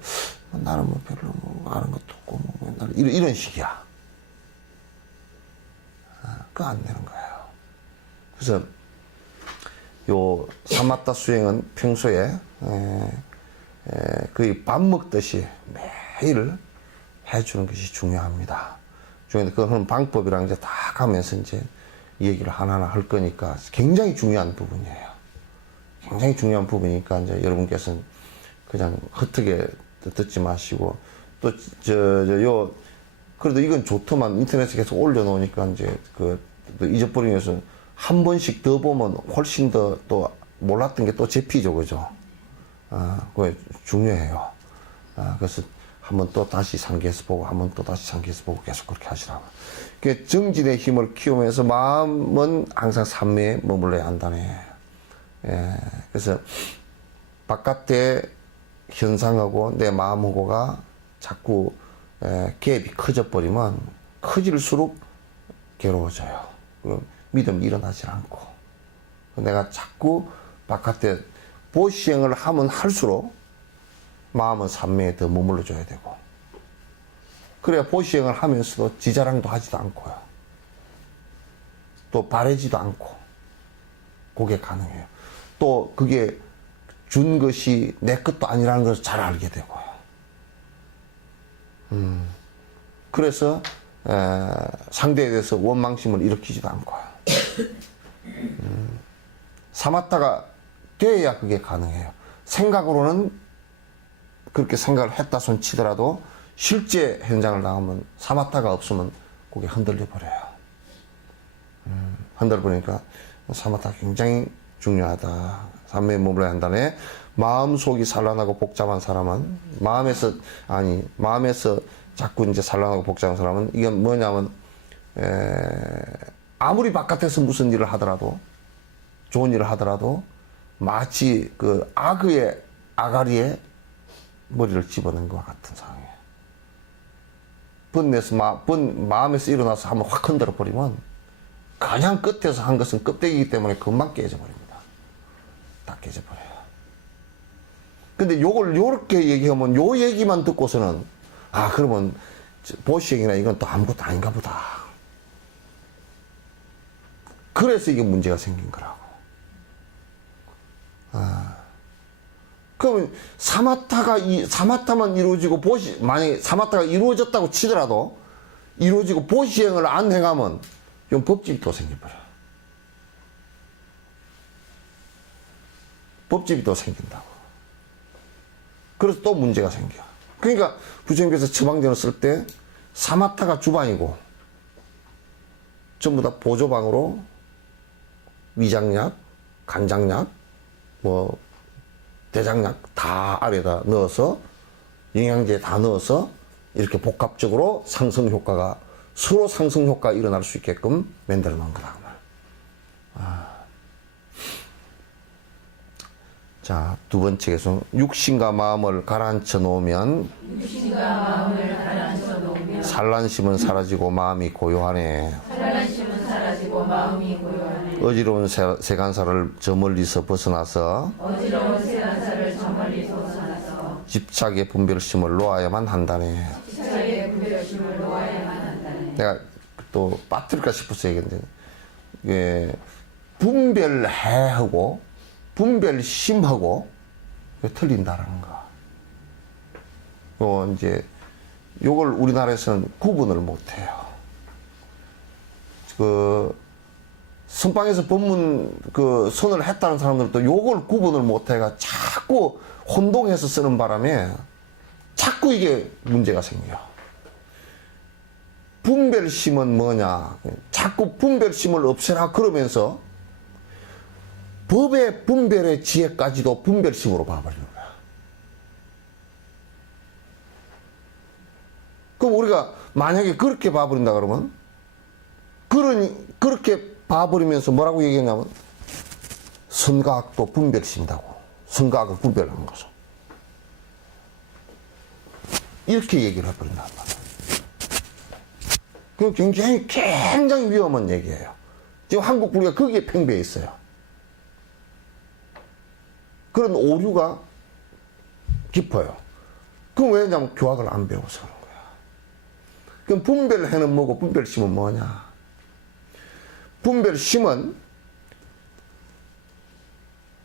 나는 별로 아는 것도 없고 맨날 이런 식이야. 그거 안 되는 거예요. 그래서 요 사마타 수행은 평소에 거의 밥 먹듯이 매일 해주는 것이 중요합니다. 중요한데 그건 방법이랑 이제 다 가면서 이제 얘기를 하나하나 할 거니까 굉장히 중요한 부분이에요. 굉장히 중요한 부분이니까 이제 여러분께서는 그냥 흩게 듣지 마시고 또 그래도 이건 좋더만 인터넷에 계속 올려놓으니까 이제 또 잊어버리면서 한 번씩 더 보면 훨씬 더 또 몰랐던 게 또 잡히죠, 그죠? 그게 중요해요. 그래서 한번 또 다시 상기해서 보고, 한번 또 다시 상기해서 보고 계속 그렇게 하시라고. 그 정진의 힘을 키우면서 마음은 항상 산매에 머물러야 한다네. 예, 그래서 바깥의 현상하고 내 마음하고가 자꾸 갭이 커져 버리면 커질수록 괴로워져요. 그럼 믿음이 일어나질 않고 내가 자꾸 바깥에 보시행을 하면 할수록 마음은 산매에 더 머물러 줘야 되고 그래야 보시행을 하면서도 지자랑도 하지도 않고요. 또 바래지도 않고 그게 가능해요. 또 그게 준 것이 내 것도 아니라는 것을 잘 알게 되고요. 그래서 상대에 대해서 원망심을 일으키지도 않고요. 사마타가 돼야 그게 가능해요. 생각으로는 그렇게 생각을 했다 손 치더라도 실제 현장을 나가면 사마타가 없으면 그게 흔들려 버려요. 흔들려 버리니까 사마타 굉장히 중요하다. 산매에 머물러야 한다네. 마음속이 산란하고 복잡한 사람은 마음에서 자꾸 이제 산란하고 복잡한 사람은 이건 뭐냐면 아무리 바깥에서 무슨 일을 하더라도 좋은 일을 하더라도 마치 그 악의 아가리에 머리를 집어넣은 것 같은 상황이에요. 마음에서 일어나서 한번 확 흔들어 버리면 가장 끝에서 한 것은 껍데기이기 때문에 금방 깨져버립니다. 다 깨져버려요. 근데 요걸 요렇게 얘기하면 요 얘기만 듣고서는 그러면 보시행이나 이건 또 아무것도 아닌가 보다. 그래서 이게 문제가 생긴 거라고. 그러면 사마타만 이루어지고 만약에 사마타가 이루어졌다고 치더라도 이루어지고 보시행을 안 행하면 이건 법집이 또 생겨버려. 법집이 또 생긴다고. 그래서 또 문제가 생겨. 그러니까 부처님께서 처방전을 쓸 때 사마타가 주방이고 전부 다 보조방으로 위장약, 간장약, 대장약 다 아래다 넣어서 영양제 다 넣어서 이렇게 복합적으로 상승 효과가 서로 상승 효과가 일어날 수 있게끔 만들어 놓은 거다. 자, 두 번째 개성. 육신과 마음을 가라앉혀 놓으면 산란심은 사라지고 마음이 고요하네. 어지러운 세간사를 저 멀리서 벗어나서 집착의 분별심을 놓아야만 한다네. 내가 또 빠뜨릴까 싶어서 얘기했는데 분별해하고 분별심하고 틀린다라는 거. 이제 요걸 우리나라에서는 구분을 못해요. 선방에서 법문 선을 했다는 사람들도 요걸 구분을 못해가 자꾸 혼동해서 쓰는 바람에 자꾸 이게 문제가 생겨요. 분별심은 뭐냐? 자꾸 분별심을 없애라 그러면서 법의 분별의 지혜까지도 분별심으로 봐버리는 거야. 그럼 우리가 만약에 그렇게 봐버린다 그러면 그렇게 봐버리면서 뭐라고 얘기했냐면 선과 악도 분별심이라고. 선과 악을 분별하는 거죠. 이렇게 얘기를 해버린단 말이야. 그럼 굉장히 위험한 얘기예요. 지금 한국 우리가 거기에 팽배해 있어요. 그런 오류가 깊어요. 그럼 왜냐면 교학을 안 배워서 그런 거야. 그럼 분별해는 뭐고 분별심은 뭐냐? 분별심은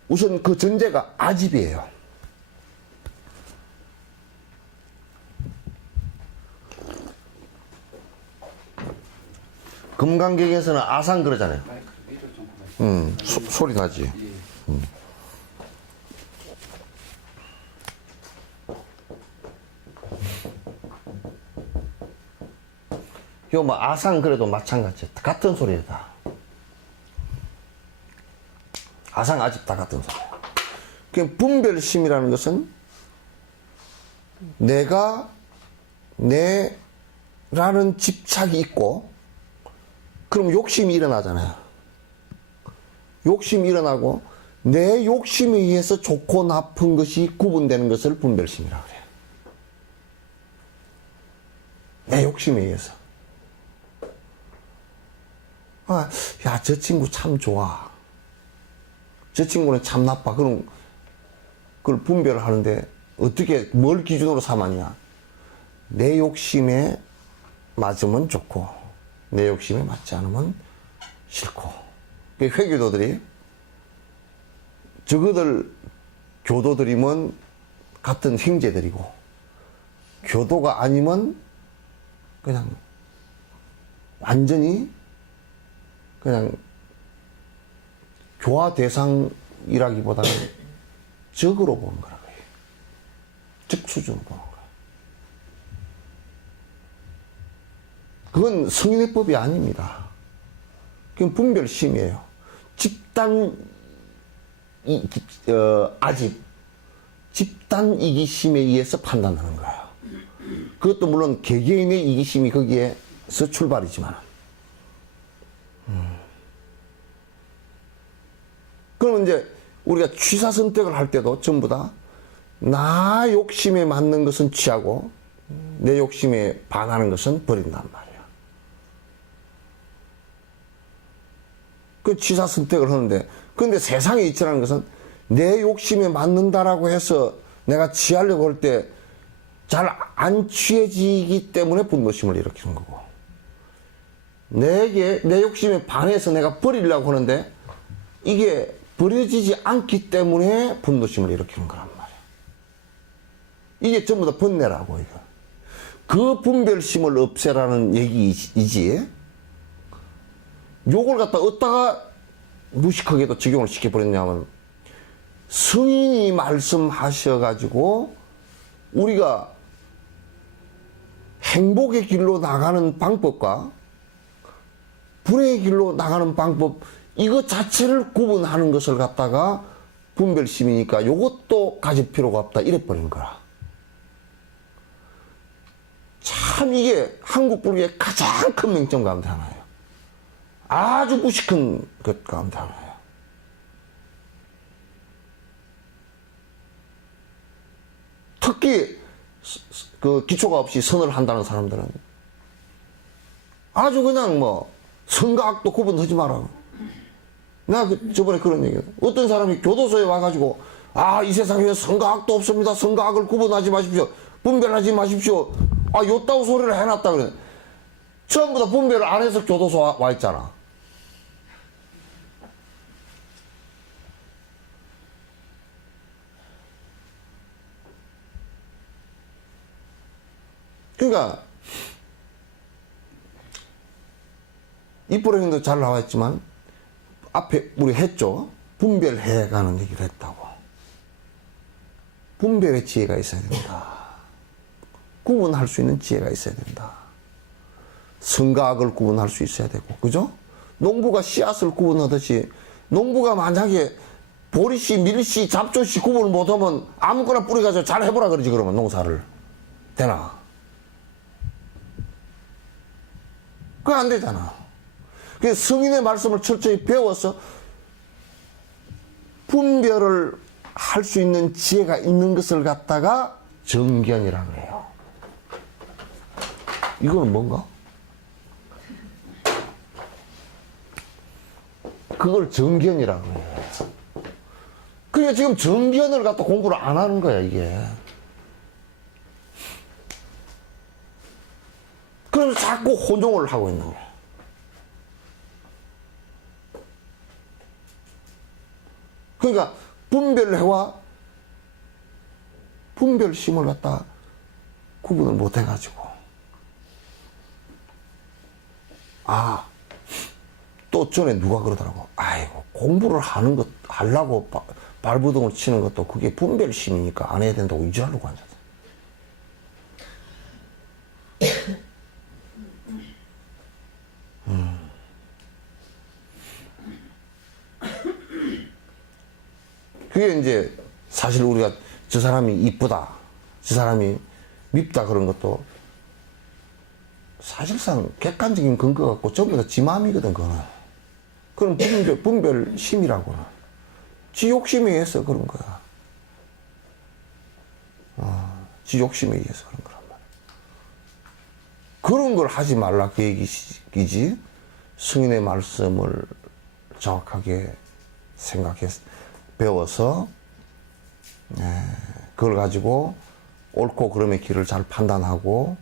우선 그 전제가 아집이에요. 금강경에서는 아상 그러잖아요. 소리 나지. 이거 뭐 아상 그래도 마찬가지. 같은 소리다. 아상 아집 다 같은 소리야. 그 분별심이라는 것은 내가 내라는 집착이 있고, 그럼 욕심이 일어나잖아요. 욕심이 일어나고 내 욕심에 의해서 좋고 나쁜 것이 구분되는 것을 분별심이라고 그래요. 내 욕심에 의해서. 아, 야, 저 친구 참 좋아. 저 친구는 참 나빠. 그럼 그걸 분별을 하는데 어떻게 뭘 기준으로 삼았냐? 내 욕심에 맞으면 좋고 내 욕심에 맞지 않으면 싫고. 회교도들이 저거들 교도들이면 같은 형제들이고 교도가 아니면 그냥 완전히 그냥 교화 대상이라기보다는 적으로 보는 거라고요. 적 수준으로 보는 거예요. 그건 성인의 법이 아닙니다. 그건 분별심이에요. 집단 아집, 집단 이기심에 의해서 판단하는 거예요. 그것도 물론 개개인의 이기심이 거기에서 출발이지만. 그러면 이제 우리가 취사 선택을 할 때도 전부 다 나 욕심에 맞는 것은 취하고 내 욕심에 반하는 것은 버린단 말이야. 그 취사 선택을 하는데, 그런데 세상에 있지라는 것은 내 욕심에 맞는다라고 해서 내가 취하려고 할 때 잘 안 취해지기 때문에 분노심을 일으키는 거고, 내 욕심에 반해서 내가 버리려고 하는데 이게 버려지지 않기 때문에 분노심을 일으키는 거란 말이야. 이게 전부 다 번뇌라고, 이거. 그 분별심을 없애라는 얘기이지, 요걸 갖다 어디다가 무식하게도 적용을 시켜버렸냐면, 성인이 말씀하셔가지고 우리가 행복의 길로 나가는 방법과 불행의 길로 나가는 방법, 이거 자체를 구분하는 것을 갖다가 분별심이니까 요것도 가질 필요가 없다 이래버린 거라. 참 이게 한국 불교의 가장 큰 맹점 가운데 하나예요. 아주 무식한 것 가운데 하나예요. 특히 그 기초가 없이 선을 한다는 사람들은 아주 그냥 뭐 선과악도 구분하지 마라. 내가 저번에 그런 얘기했어. 어떤 사람이 교도소에 와가지고 이 세상에 선과악도 없습니다. 선과악을 구분하지 마십시오. 분별하지 마십시오. 요따구 소리를 해놨다 그래. 처음부터 분별을 안 해서 교도소 와 있잖아. 그러니까 이프로님도 잘 나와있지만 앞에 우리 했죠. 분별해가는 얘기를 했다고. 분별의 지혜가 있어야 된다. 구분할 수 있는 지혜가 있어야 된다. 선과 악을 구분할 수 있어야 되고, 그죠? 농부가 씨앗을 구분하듯이, 농부가 만약에 보리씨, 밀씨, 잡초씨 구분을 못하면 아무거나 뿌려가지고 잘 해보라 그러지, 그러면 농사를. 되나? 그거 안 되잖아. 그래서 성인의 말씀을 철저히 배워서 분별을 할 수 있는 지혜가 있는 것을 갖다가 정견이라고 해요. 이거는 뭔가? 그걸 정견이라고 해요. 그러니까 지금 정견을 갖다 공부를 안 하는 거야, 이게. 그래서 자꾸 혼용을 하고 있는 거야. 그러니까 분별해와 분별심을 갖다 구분을 못 해가지고, 또 전에 누가 그러더라고. 아이고, 공부를 하는 것, 하려고 발버둥을 치는 것도 그게 분별심이니까 안 해야 된다고 이지하려고 앉았어. 그게 이제 사실 우리가 저 사람이 이쁘다, 저 사람이 밉다 그런 것도 사실상 객관적인 근거 갖고 전부 다 지 마음이거든, 그거는. 그건 분별심이라고는. 지 욕심에 의해서 그런 거야. 지 욕심에 의해서 그런 거란 말이야. 그런 걸 하지 말라 그 얘기지. 승인의 말씀을 정확하게 생각해서 배워서 그걸 가지고 옳고 그름의 길을 잘 판단하고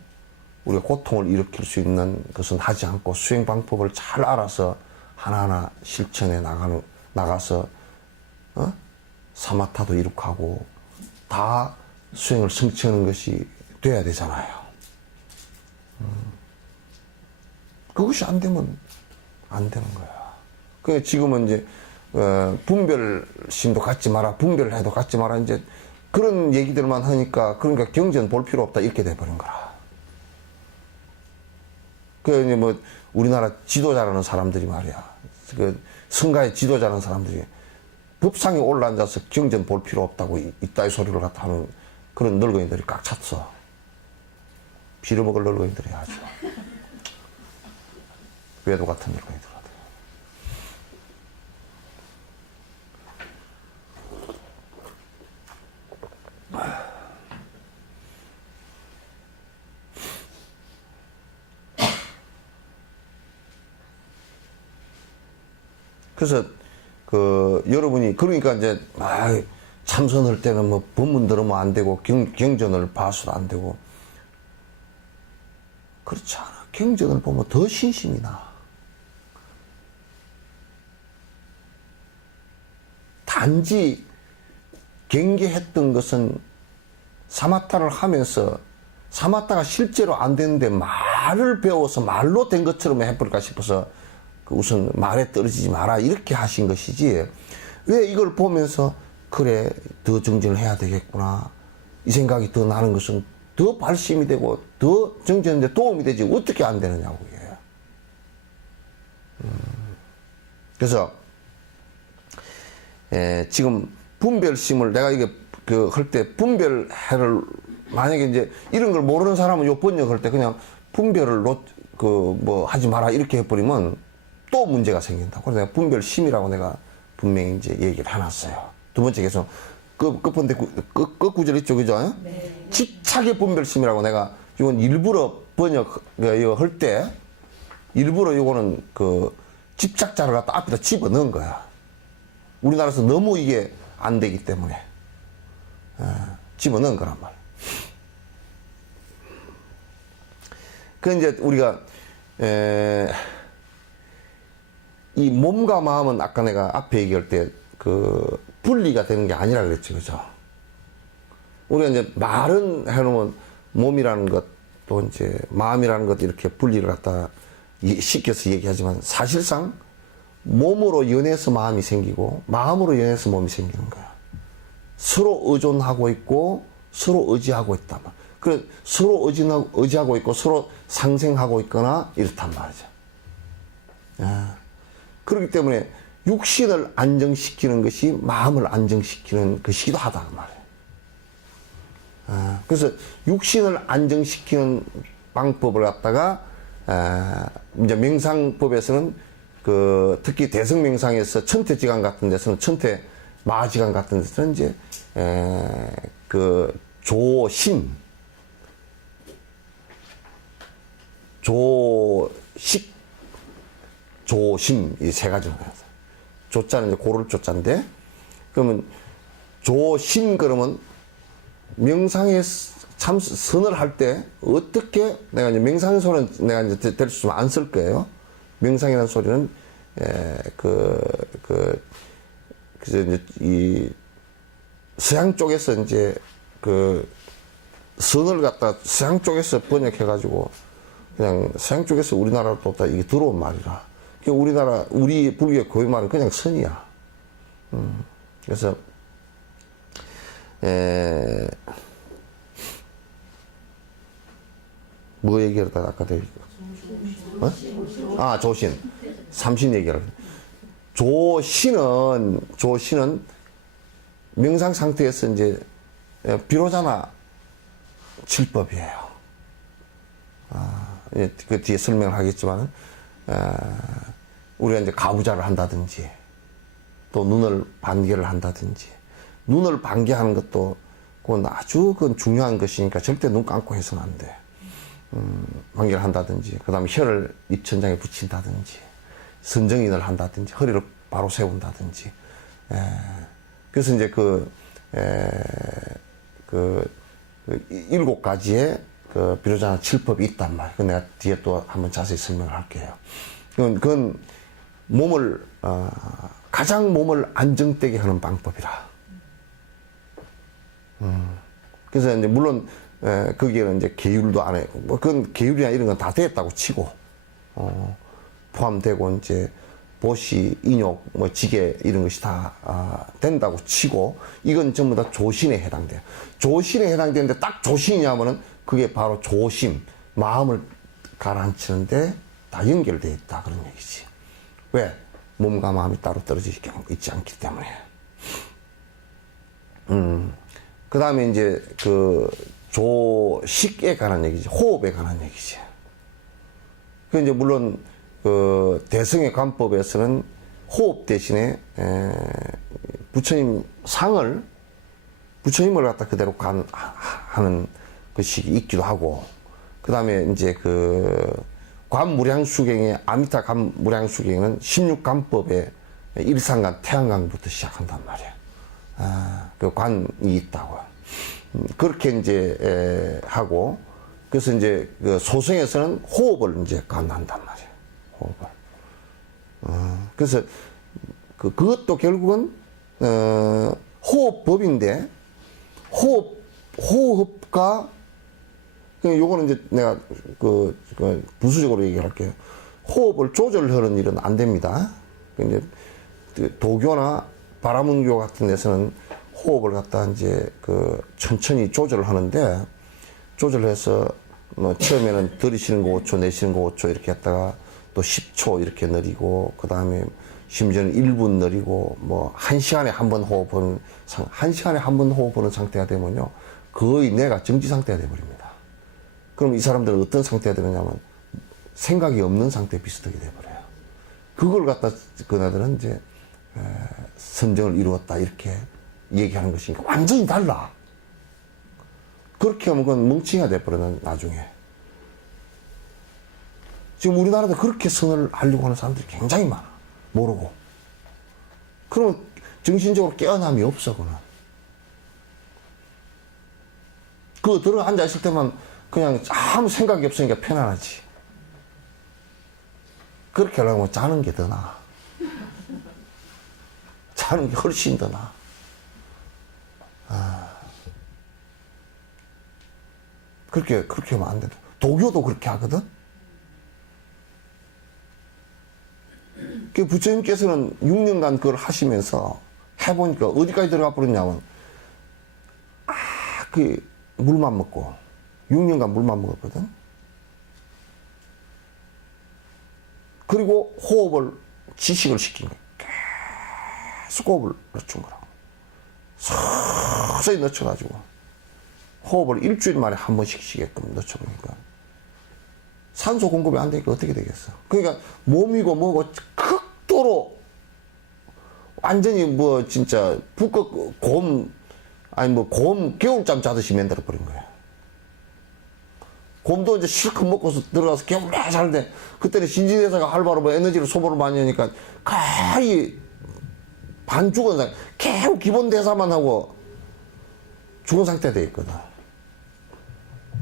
우리가 고통을 일으킬 수 있는 것은 하지 않고 수행 방법을 잘 알아서 하나하나 실천해 나가서 사마타도 이룩하고 다 수행을 성취하는 것이 돼야 되잖아요. 그것이 안 되면 안 되는 거야. 그러니까 지금은 이제 분별심도 갖지 마라, 분별해도 갖지 마라, 이제 그런 얘기들만 하니까 그러니까 경전 볼 필요 없다 이렇게 돼버린 거라. 그 이제 뭐 우리나라 지도자라는 사람들이 말이야, 그 성가의 지도자라는 사람들이 법상에 올라앉아서 경전 볼 필요 없다고 이따위 소리를 갖다 하는 그런 늙은이들이 꽉 찼어. 빌어먹을 늙은이들이 아주 외도 같은 늙은이들. 그래서 여러분이 그러니까 이제 참선할 때는 뭐 법문 들으면 안 되고 경전을 봐서도 안 되고 그렇지 않아. 경전을 보면 더 신심이 나. 단지 경계했던 것은 사마타를 하면서 사마타가 실제로 안 되는데 말을 배워서 말로 된 것처럼 해볼까 싶어서 우선 말에 떨어지지 마라 이렇게 하신 것이지, 왜 이걸 보면서 그래 더 정진을 해야 되겠구나 이 생각이 더 나는 것은 더 발심이 되고 더 정진하는데 도움이 되지 어떻게 안 되느냐고. 이게. 그래서 지금 분별심을 내가 이게 할 때 분별해를 만약에 이제 이런 걸 모르는 사람은 요 번역할 때 그냥 분별을 뭐 하지 마라 이렇게 해버리면 또 문제가 생긴다. 그래서 내가 분별심이라고 내가 분명히 이제 얘기를 해놨어요. 두 번째 계속 끝번째 끝구절 있죠, 그죠? 네. 집착의 분별심이라고 내가 이건 일부러 번역 이거 할 때 일부러 이거는 집착자를 갖다 앞에다 집어 넣은 거야. 우리나라에서 너무 이게 안 되기 때문에 집어 넣은 거란 말이야. 그 이제 우리가 이 몸과 마음은 아까 내가 앞에 얘기할 때 분리가 되는 게 아니라 그랬죠, 그죠? 우리가 이제 말은 해놓으면 몸이라는 것 또 이제 마음이라는 것 이렇게 분리를 갖다 시켜서 얘기하지만 사실상 몸으로 연해서 마음이 생기고 마음으로 연해서 몸이 생기는 거야. 서로 의존하고 있고 서로 의지하고 있단 말이야. 그래 서로 의지하고 있고 서로 상생하고 있거나 이렇단 말이죠. 그렇기 때문에 육신을 안정시키는 것이 마음을 안정시키는 것이기도 하다는 말이에요. 그래서 육신을 안정시키는 방법을 갖다가 이제 명상법에서는 특히 대성명상에서 천태지간 같은 데서는 천태마지간 같은 데서는 이제 조심, 조식, 조심 이 세 가지로 나눠요. 조자는 이제 고를 조자인데, 그러면 조심 그러면 명상에 참 선을 할 때 어떻게 내가 이제 명상의 소리는 내가 이제 될 수 있으면 안 쓸 거예요. 명상이라는 소리는 이제 이 서양 쪽에서 이제 선을 갖다 서양 쪽에서 번역해가지고 그냥 서양 쪽에서 우리나라로 또 이게 들어온 말이라. 우리 불교의 고유 말은 그냥 선이야. 그래서, 뭐 얘기하다가 아까 내가, 조신. 삼신 얘기를. 조신은 명상 상태에서 이제 비로자나 칠법이에요. 그 뒤에 설명을 하겠지만, 우리가 이제 가부좌를 한다든지, 또 눈을 반개를 한다든지, 눈을 반개하는 것도 그건 아주 중요한 것이니까 절대 눈 감고 해서는 안 돼. 반개를 한다든지, 그 다음에 혀를 입천장에 붙인다든지, 선정인을 한다든지, 허리를 바로 세운다든지. 그래서 이제 일곱 가지의 비로자나 칠법이 있단 말이에요. 그 내가 뒤에 또 한번 자세히 설명을 할게요. 그건 몸을, 가장 몸을 안정되게 하는 방법이라. 그래서 이제 물론, 거기에는 이제 계율도 안 해. 뭐, 그건 계율이나 이런 건 다 됐다고 치고, 포함되고, 이제, 보시, 인욕, 뭐, 지게, 이런 것이 다, 된다고 치고, 이건 전부 다 조신에 해당돼요. 조신에 해당되는데 딱 조신이냐면은, 그게 바로 조심, 마음을 가라앉히는데 다 연결되어 있다. 그런 얘기지. 왜? 몸과 마음이 따로 떨어져 있지 않기 때문에. 그 다음에 이제 조식에 관한 얘기지. 호흡에 관한 얘기지. 그 이제 물론 대성의 관법에서는 호흡 대신에 부처님 상을 부처님을 갖다 그대로 하는 것이 있기도 하고, 그 다음에 이제 관무량수경의 아미타 관무량수경에는 16관법의 일상관, 태양광부터 시작한단 말이에요. 그 관이 있다고. 그렇게 이제 하고, 그래서 이제 소성에서는 호흡을 이제 관한단 말이에요. 호흡을. 그래서 그것도 결국은 호흡법인데, 호흡과 요거는 이제 내가 부수적으로 얘기할게요. 호흡을 조절하는 일은 안 됩니다. 이제 도교나 바라문교 같은 데서는 호흡을 갖다 이제 천천히 조절을 하는데, 조절해서 뭐 처음에는 들이쉬는 거 5초, 내쉬는 거 5초 이렇게 했다가 또 10초 이렇게 느리고, 그 다음에 심지어는 1분 느리고, 뭐 1시간에 한 번 호흡하는 1시간에 한 번 호흡하는 상태가 되면요, 거의 뇌가 정지 상태가 돼버립니다. 그럼 이 사람들은 어떤 상태가 되느냐면 생각이 없는 상태에 비슷하게 돼버려요. 그걸 갖다 그나들은 이제 선정을 이루었다 이렇게 얘기하는 것이니까 완전히 달라. 그렇게 하면 그건 멍청이가 돼버려요, 나중에. 지금 우리나라도 그렇게 선을 하려고 하는 사람들이 굉장히 많아. 모르고. 그러면 정신적으로 깨어남이 없어, 그는. 그거 들어 앉아있을 때만 그냥 아무 생각이 없으니까 편안하지. 그렇게 하려면 자는 게 더 나아. 자는 게 훨씬 더 나아. 그렇게 하면 안 된다. 도교도 그렇게 하거든? 그 부처님께서는 6년간 그걸 하시면서 해보니까 어디까지 들어가 버렸냐면, 물만 먹고, 6년간 물만 먹었거든? 그리고 호흡을 지식을 시킨 거야. 계속 호흡을 늦춘 거라고. 서서히 늦춰가지고, 호흡을 일주일 만에 한 번씩 쉬게끔 늦춰보니까, 산소 공급이 안 되니까 어떻게 되겠어? 그러니까 몸이고 뭐고 극도로 완전히 뭐 진짜 곰 겨울잠 자듯이 만들어버린 거야. 곰도 이제 실컷 먹고서 들어가서 겨울에 자는데, 그때는 신진대사가 활발하고 뭐 에너지를 소모를 많이 하니까 거의 반 죽은 상태, 계속 기본 대사만 하고 죽은 상태에 돼 있거든.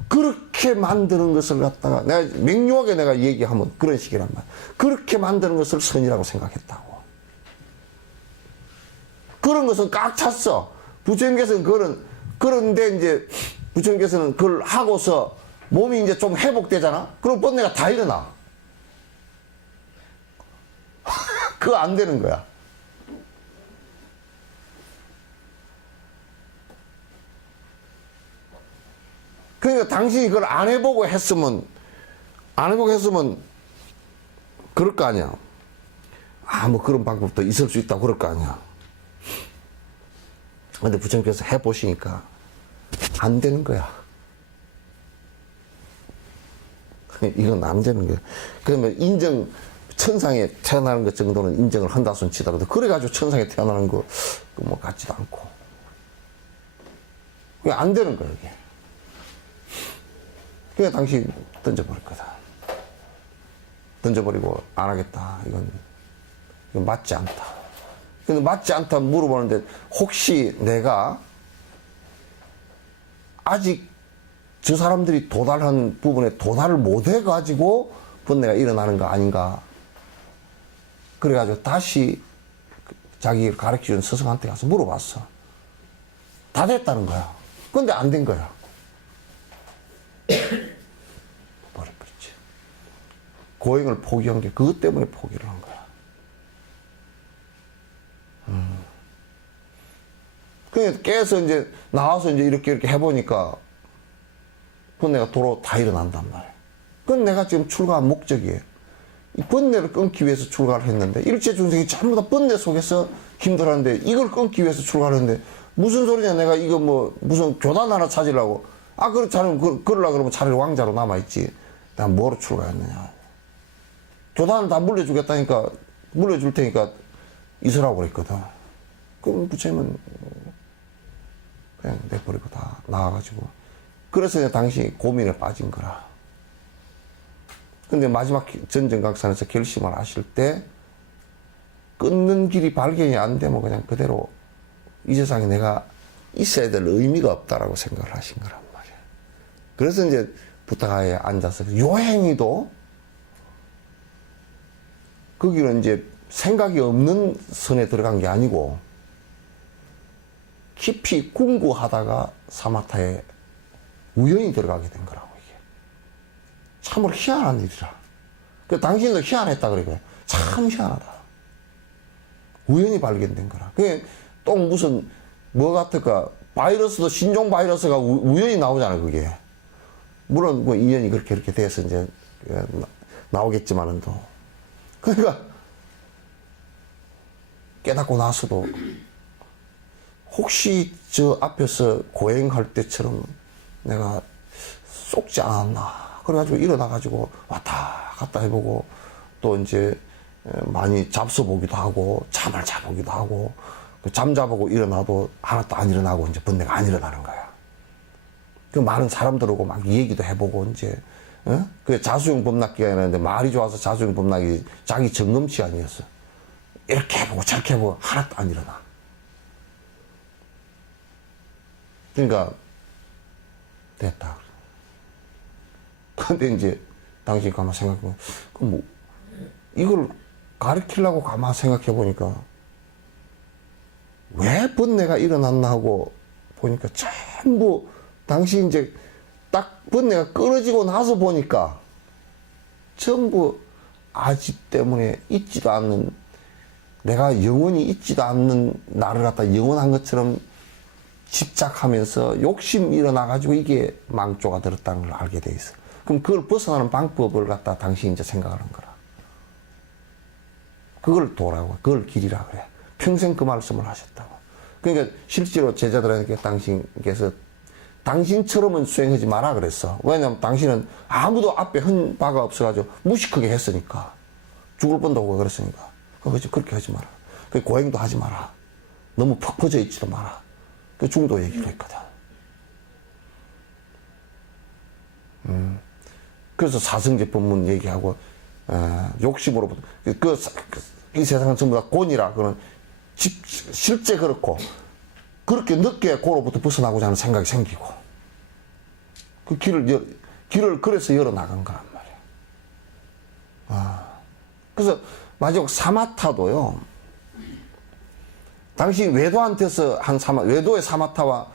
그렇게 만드는 것을 갖다가 내가 명료하게 내가 얘기하면 그런 식이란 말이야. 그렇게 만드는 것을 선이라고 생각했다고. 그런 것은 꽉 찼어. 부처님께서는 그런데 이제 부처님께서는 그걸 하고서 몸이 이제 좀 회복되잖아? 그럼 뻔내가 다 일어나. 그거 안 되는 거야. 그러니까 당신이 그걸 안 해보고 했으면 그럴 거 아니야. 뭐 그런 방법도 있을 수 있다고 그럴 거 아니야. 근데 부처님께서 해보시니까 안 되는 거야. 이건 안 되는 거야. 그러면 천상에 태어나는 것 정도는 인정을 한다 손 치더라도, 그래가지고 천상에 태어나는 거, 뭐, 같지도 않고. 그게 안 되는 거야, 이게. 그냥 당시 던져버릴 거다. 던져버리고, 안 하겠다. 이건 맞지 않다. 근데 맞지 않다 물어보는데, 혹시 내가 아직 저 사람들이 도달한 부분에 도달을 못 해가지고 번뇌가 일어나는 거 아닌가. 그래가지고 다시 자기 가르쳐준 스승한테 가서 물어봤어. 다 됐다는 거야. 근데 안 된 거야. 버려버렸지. 고행을 포기한 게 그것 때문에 포기를 한 거야. 그래서 깨서 이제 나와서 이제 이렇게 해보니까 번뇌가 도로 다 일어난단 말이야. 그건 내가 지금 출가한 목적이에요. 이 번뇌를 끊기 위해서 출가를 했는데, 일체중생이 전부 다 번뇌 속에서 힘들었는데, 이걸 끊기 위해서 출가를 했는데, 무슨 소리냐, 내가 이거 뭐, 무슨 교단 하나 찾으려고. 그러려고 그러면 차라리 왕자로 남아있지. 난 뭐로 출가했느냐. 교단을 다 물려주겠다니까, 물려줄 테니까 있으라고 그랬거든. 그럼 부처님은 그냥 내버리고 다 나와가지고. 그래서 이제 당시 고민에 빠진 거라. 근데 마지막 전정각산에서 결심을 하실 때, 끊는 길이 발견이 안 되면 그냥 그대로 이 세상에 내가 있어야 될 의미가 없다라고 생각을 하신 거란 말이야. 그래서 이제 부타가에 앉아서 요행이도 거기는 이제 생각이 없는 선에 들어간 게 아니고 깊이 궁구하다가 사마타에 우연히 들어가게 된 거라고, 이게. 참으로 희한한 일이라. 그 당신도 희한했다 그러니까 참 희한하다. 우연히 발견된 거라. 그게 또 무슨 뭐 같을까, 바이러스도 신종 바이러스가 우연히 나오잖아, 그게. 물론 뭐 인연이 그렇게 돼서 이제 나오겠지만은 또. 그러니까 깨닫고 나서도 혹시 저 앞에서 고행할 때처럼 내가 쏙지 않았나. 그래가지고 일어나가지고 왔다 갔다 해보고, 또 이제 많이 잡숴보기도 하고, 잠을 자보기도 하고, 잠자보고 일어나도 하나도 안 일어나고, 이제 번뇌가 안 일어나는 거야. 그 많은 사람들하고 막 얘기도 해보고, 이제, 그 자수용 범락기가 있는데, 말이 좋아서 자수용 범락이 자기 점검치 아니었어. 이렇게 해보고 저렇게 해보고 하나도 안 일어나. 그러니까 됐다. 근데 이제 당신이 가만 생각해보면, 뭐 이걸 가르치려고 가만 생각해보니까 왜 번뇌가 일어났나 하고 보니까 전부 당시 이제 딱 번뇌가 끊어지고 나서 보니까 전부 아집 때문에 있지도 않는, 내가 영원히 있지도 않는 나를 갖다 영원한 것처럼 집착하면서 욕심 일어나가지고 이게 망조가 들었다는 걸 알게 돼 있어. 그럼 그걸 벗어나는 방법을 갖다 당신이 이제 생각하는 거라. 그걸 도라고, 그걸 길이라 그래. 평생 그 말씀을 하셨다고. 그러니까 실제로 제자들에게 당신께서 당신처럼은 수행하지 마라 그랬어. 왜냐면 당신은 아무도 앞에 한 바가 없어가지고 무식하게 했으니까. 죽을 뻔도 오고 그랬으니까. 그렇게 하지 마라. 그 고행도 하지 마라. 너무 퍽 퍼져 있지도 마라. 그 중도 얘기를 했거든. 그래서 사성제 법문 얘기하고, 욕심으로부터, 이 세상은 전부 다 곤이라, 그런, 실제 그렇고, 그렇게 늦게 고로부터 벗어나고자 하는 생각이 생기고, 그 길을 그래서 열어나간 거란 말이야. 그래서 마지막 사마타도요, 당시 외도한테서 외도의 사마타와,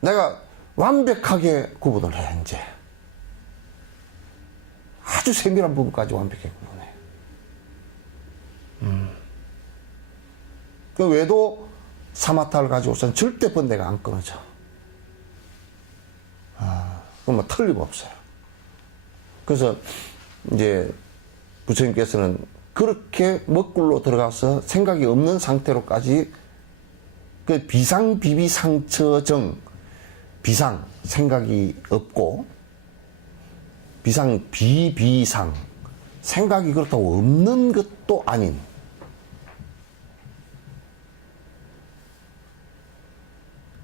내가 완벽하게 구분을 해, 이제. 아주 세밀한 부분까지 완벽하게 구분해. 그 외도 사마타를 가지고서는 절대 번뇌가 안 끊어져. 그건 뭐 틀림없어요. 그래서 이제 부처님께서는 그렇게 먹굴로 들어가서 생각이 없는 상태로까지 그 비상, 비비, 상처, 정. 비상, 생각이 없고, 비상, 비비상. 생각이 그렇다고 없는 것도 아닌.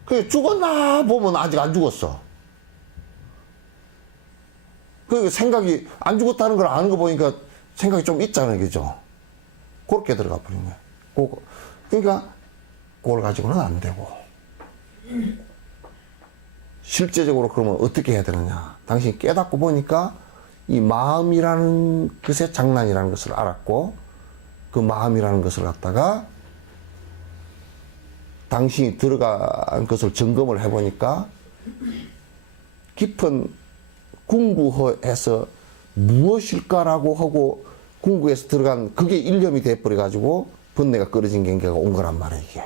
그 죽었나 보면 아직 안 죽었어. 그 생각이 안 죽었다는 걸 아는 거 보니까 생각이 좀 있잖아요, 그죠? 그렇게 들어가 버린 거예요. 그러니까 그걸 가지고는 안 되고. 실제적으로 그러면 어떻게 해야 되느냐? 당신이 깨닫고 보니까 이 마음이라는 것의 장난이라는 것을 알았고, 그 마음이라는 것을 갖다가 당신이 들어간 것을 점검을 해보니까 깊은 궁구해서 무엇일까라고 하고 궁구에서 들어간 그게 일념이 돼버려가지고 번뇌가 끌어진 경계가 온 거란 말이에요, 이게.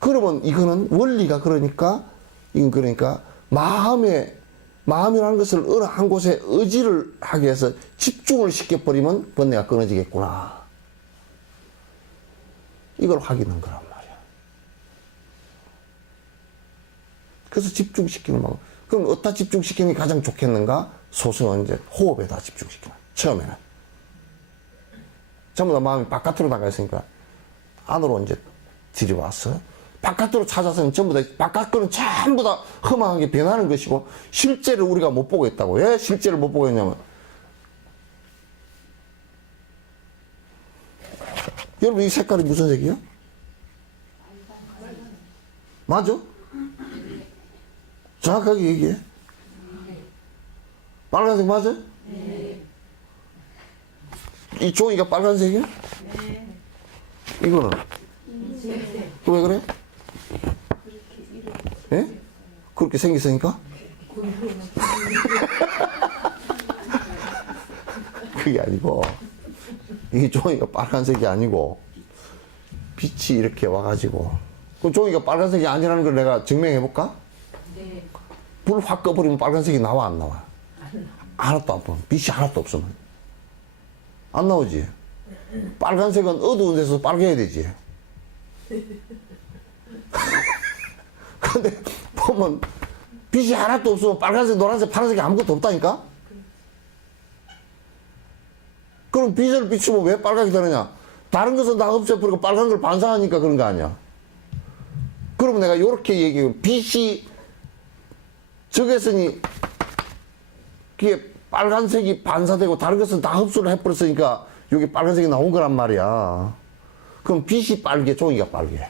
그러면 이거는 원리가 그러니까, 이건 그러니까 마음이라는 것을 어느 한 곳에 의지를 하게 해서 집중을 시켜버리면 번뇌가 끊어지겠구나. 이걸 확인한 거란 말이야. 그래서 집중시키는 방법. 그럼 어디다 집중시키는 게 가장 좋겠는가? 소수는 이제 호흡에다 집중시키는. 처음에는. 전부 다 마음이 바깥으로 나가 있으니까 안으로 이제 들이와서 바깥으로 찾아서는 전부 다 바깥 거는 전부 다 험하게 변하는 것이고 실제를 우리가 못 보고 있다고. 왜 실제를 못 보고 있냐면 여러분 이 색깔이 무슨 색이요? 맞아? 정확하게 얘기해. 빨간색 맞아? 네. 이 종이가 빨간색이야? 네. 이거는? 왜 그래? 예? 그렇게 생겼으니까? 그게 아니고, 이 종이가 빨간색이 아니고, 빛이 이렇게 와가지고, 그 종이가 빨간색이 아니라는 걸 내가 증명해볼까? 네. 불 확 꺼버리면 빨간색이 나와, 안 나와? 하나도 안 보여. 빛이 하나도 없으면. 안 나오지? 빨간색은 어두운 데서 빨개야 되지. 근데 보면 빛이 하나도 없으면 빨간색, 노란색, 파란색이 아무것도 없다니까? 그럼 빛을 비추면 왜 빨갛게 되느냐? 다른 것은 다 없애버리고 빨간 걸 반사하니까 그런 거 아니야? 그러면 내가 이렇게 얘기해요. 빛이 적외선이 그게 빨간색이 반사되고 다른 것은 다 흡수를 해버렸으니까 여기 빨간색이 나온 거란 말이야. 그럼 빛이 빨개, 종이가 빨개.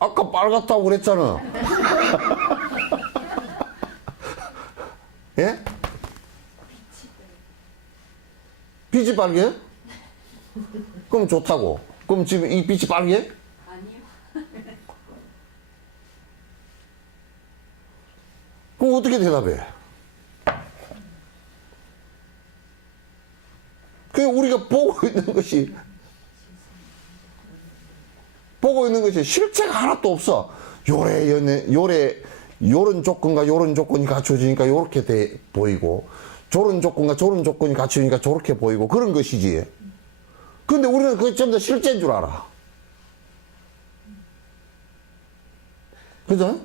아까 빨갛다고 그랬잖아. 예? 빛이 빨개? 그럼 좋다고. 그럼 지금 이 빛이 빨개? 그럼 어떻게 대답해? 그냥 우리가 보고 있는 것이 실체가 하나도 없어. 요런 조건과 요런 조건이 갖춰지니까 요렇게 보이고, 저런 조건과 저런 조건이 갖춰지니까 저렇게 보이고, 그런 것이지. 근데 우리는 그게 전부 다 실제인 줄 알아. 그죠?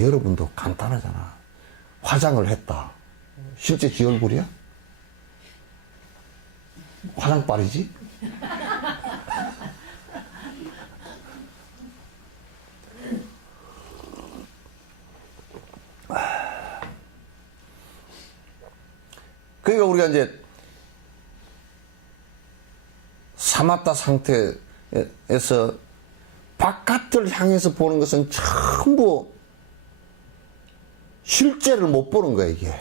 여러분도 간단하잖아. 화장을 했다. 실제 지 얼굴이야? 화장빨이지? 그러니까 우리가 이제 사마타 상태에서 바깥을 향해서 보는 것은 전부 실제를 못 보는 거야, 이게.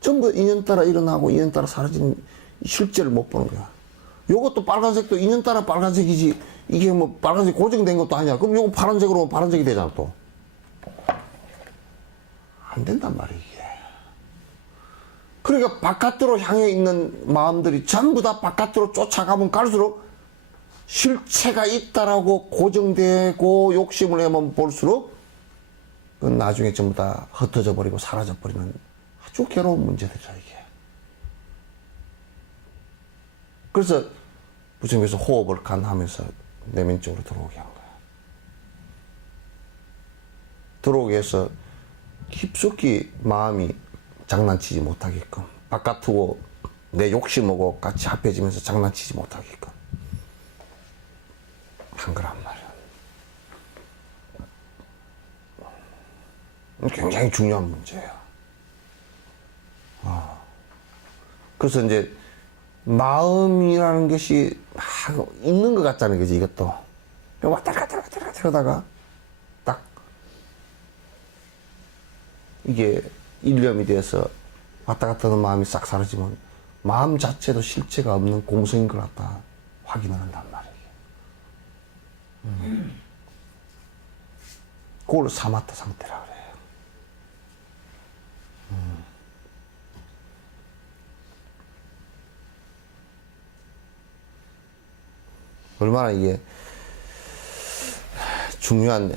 전부 인연 따라 일어나고 인연 따라 사라지는 실제를 못 보는 거야. 요것도 빨간색도 인연 따라 빨간색이지, 이게 뭐 빨간색 고정된 것도 아니야. 그럼 요거 파란색으로 하면 파란색이 되잖아, 또. 안 된단 말이야, 이게. 그러니까 바깥으로 향해 있는 마음들이 전부 다 바깥으로 쫓아가면 갈수록 실체가 있다라고 고정되고 욕심을 해만 볼수록 그건 나중에 전부 다 흩어져 버리고 사라져 버리는 아주 괴로운 문제들이라 이게. 그래서 부처님께서 호흡을 간하면서 내면적으로 들어오게 한 거야. 들어오게 해서 깊숙이 마음이 장난치지 못하게끔, 바깥하고 내 욕심하고 같이 합해지면서 장난치지 못하게끔 한 거란 말이야. 굉장히 중요한 문제야. 그래서 이제 마음이라는 것이 막 있는 것 같다는 거지, 이것도. 왔다 갔다 하다가 딱 이게 일념이 돼서 왔다 갔다 하는 마음이 싹 사라지면 마음 자체도 실체가 없는 공성인 걸 갖다 확인을 한단 말이에요. 그걸 사마타 상태라 그래요. 얼마나 이게 중요한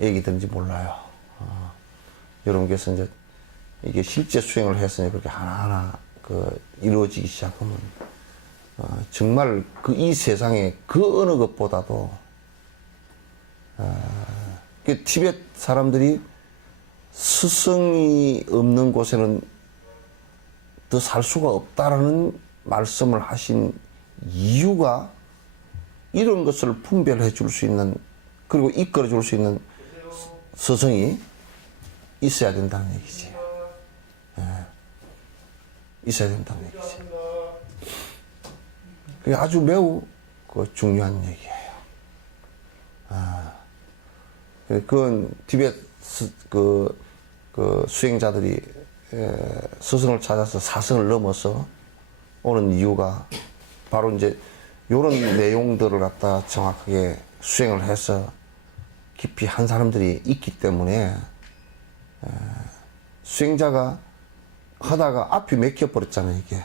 얘기들인지 몰라요. 여러분께서 이제 이게 실제 수행을 해서 그렇게 하나하나 이루어지기 시작하면 정말 이 세상에 그 어느 것보다도 티베트 사람들이 스승이 없는 곳에는 더 살 수가 없다라는 말씀을 하신 이유가 이런 것을 분별해 줄 수 있는, 그리고 이끌어 줄 수 있는 스승이 있어야 된다는 얘기지. 있어야 된다는 얘기지. 그게 아주 매우 중요한 얘기예요. 그건 티베트 수행자들이 스승을 찾아서 사성을 넘어서 오는 이유가 바로 이제 이런 내용들을 갖다 정확하게 수행을 해서 깊이 한 사람들이 있기 때문에 수행자가 하다가 앞이 맥혀버렸잖아요, 이게.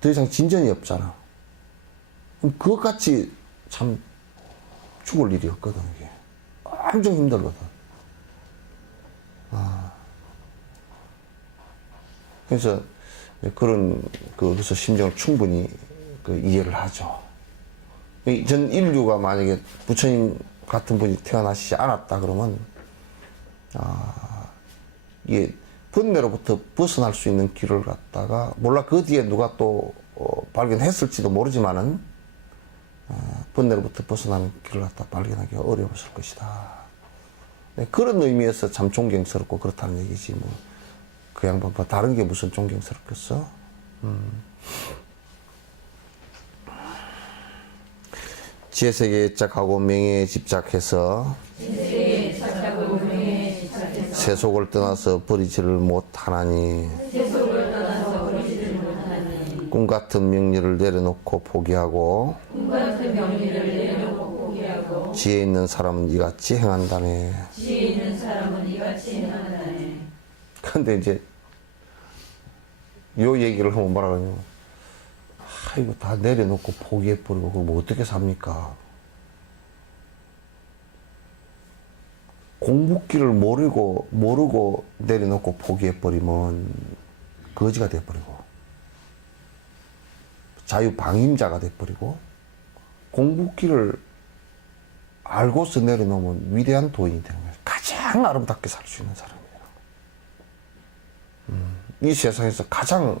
더 이상 진전이 없잖아. 그럼 그것같이 참 죽을 일이 없거든, 이게. 엄청 힘들거든. 그래서 그런, 그래서 심정을 충분히 이해를 하죠. 전 인류가 만약에 부처님 같은 분이 태어나시지 않았다 그러면, 이게 번뇌로부터 벗어날 수 있는 길을 갖다가, 몰라 그 뒤에 누가 또 발견했을지도 모르지만은, 번뇌로부터 벗어나는 길을 갖다 발견하기 어려웠을 것이다. 네, 그런 의미에서 참 존경스럽고 그렇다는 얘기지, 뭐. 그 양반 뭐 다른 게 무슨 존경스럽겠어? 지혜세계에 집착하고 명예에 집착해서 세속을 떠나서 버리지를 못하나니 꿈같은 명리를 내려놓고 포기하고 지혜 있는 사람은 이같이 행한다네. 근데 이제 요 얘기를 하면 뭐라 그러냐면, 이거 다 내려놓고 포기해버리고 그럼 어떻게 삽니까? 공부길을 모르고 내려놓고 포기해버리면 거지가 돼버리고, 자유방임자가 돼버리고, 공부길을 알고서 내려놓으면 위대한 도인이 되는 거예요. 가장 아름답게 살 수 있는 사람이에요. 이 세상에서 가장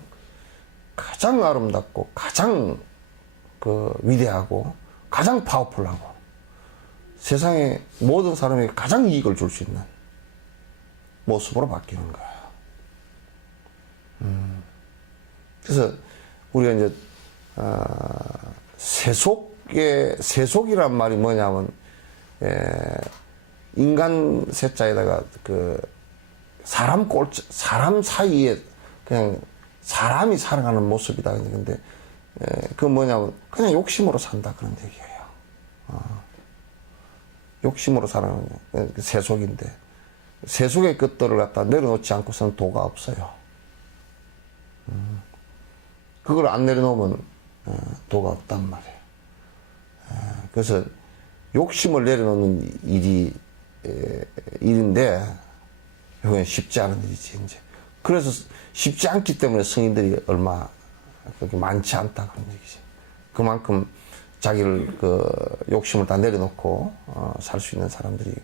아름답고, 가장 위대하고, 가장 파워풀하고, 세상에 모든 사람에게 가장 이익을 줄 수 있는 모습으로 바뀌는 거예요. 그래서 우리가 이제 세속이란 말이 뭐냐면, 인간 세자에다가 사람 사이에 그냥 사람이 살아가는 모습이다. 근데 그 뭐냐면 그냥 욕심으로 산다 그런 얘기예요. 욕심으로 살아가는 세속인데, 세속의 것들을 갖다 내려놓지 않고서는 도가 없어요. 그걸 안 내려놓으면 도가 없단 말이에요. 그래서 욕심을 내려놓는 일이 일인데 이건 쉽지 않은 일이지 이제. 그래서 쉽지 않기 때문에 성인들이 얼마 그렇게 많지 않다 그런 얘기지. 그만큼 자기를 욕심을 다 내려놓고 살 수 있는 사람들이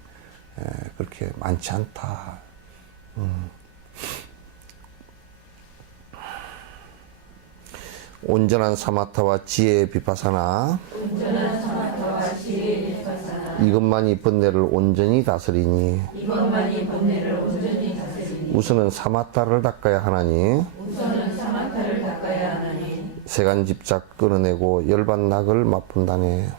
그렇게 많지 않다. 온전한 사마타와 지혜의 비파사나 이것만이 번뇌를 온전히 다스리니 우선은 사마타를 닦아야 하나니 세간 집착 끊어내고 열반 낙을 맛본다네.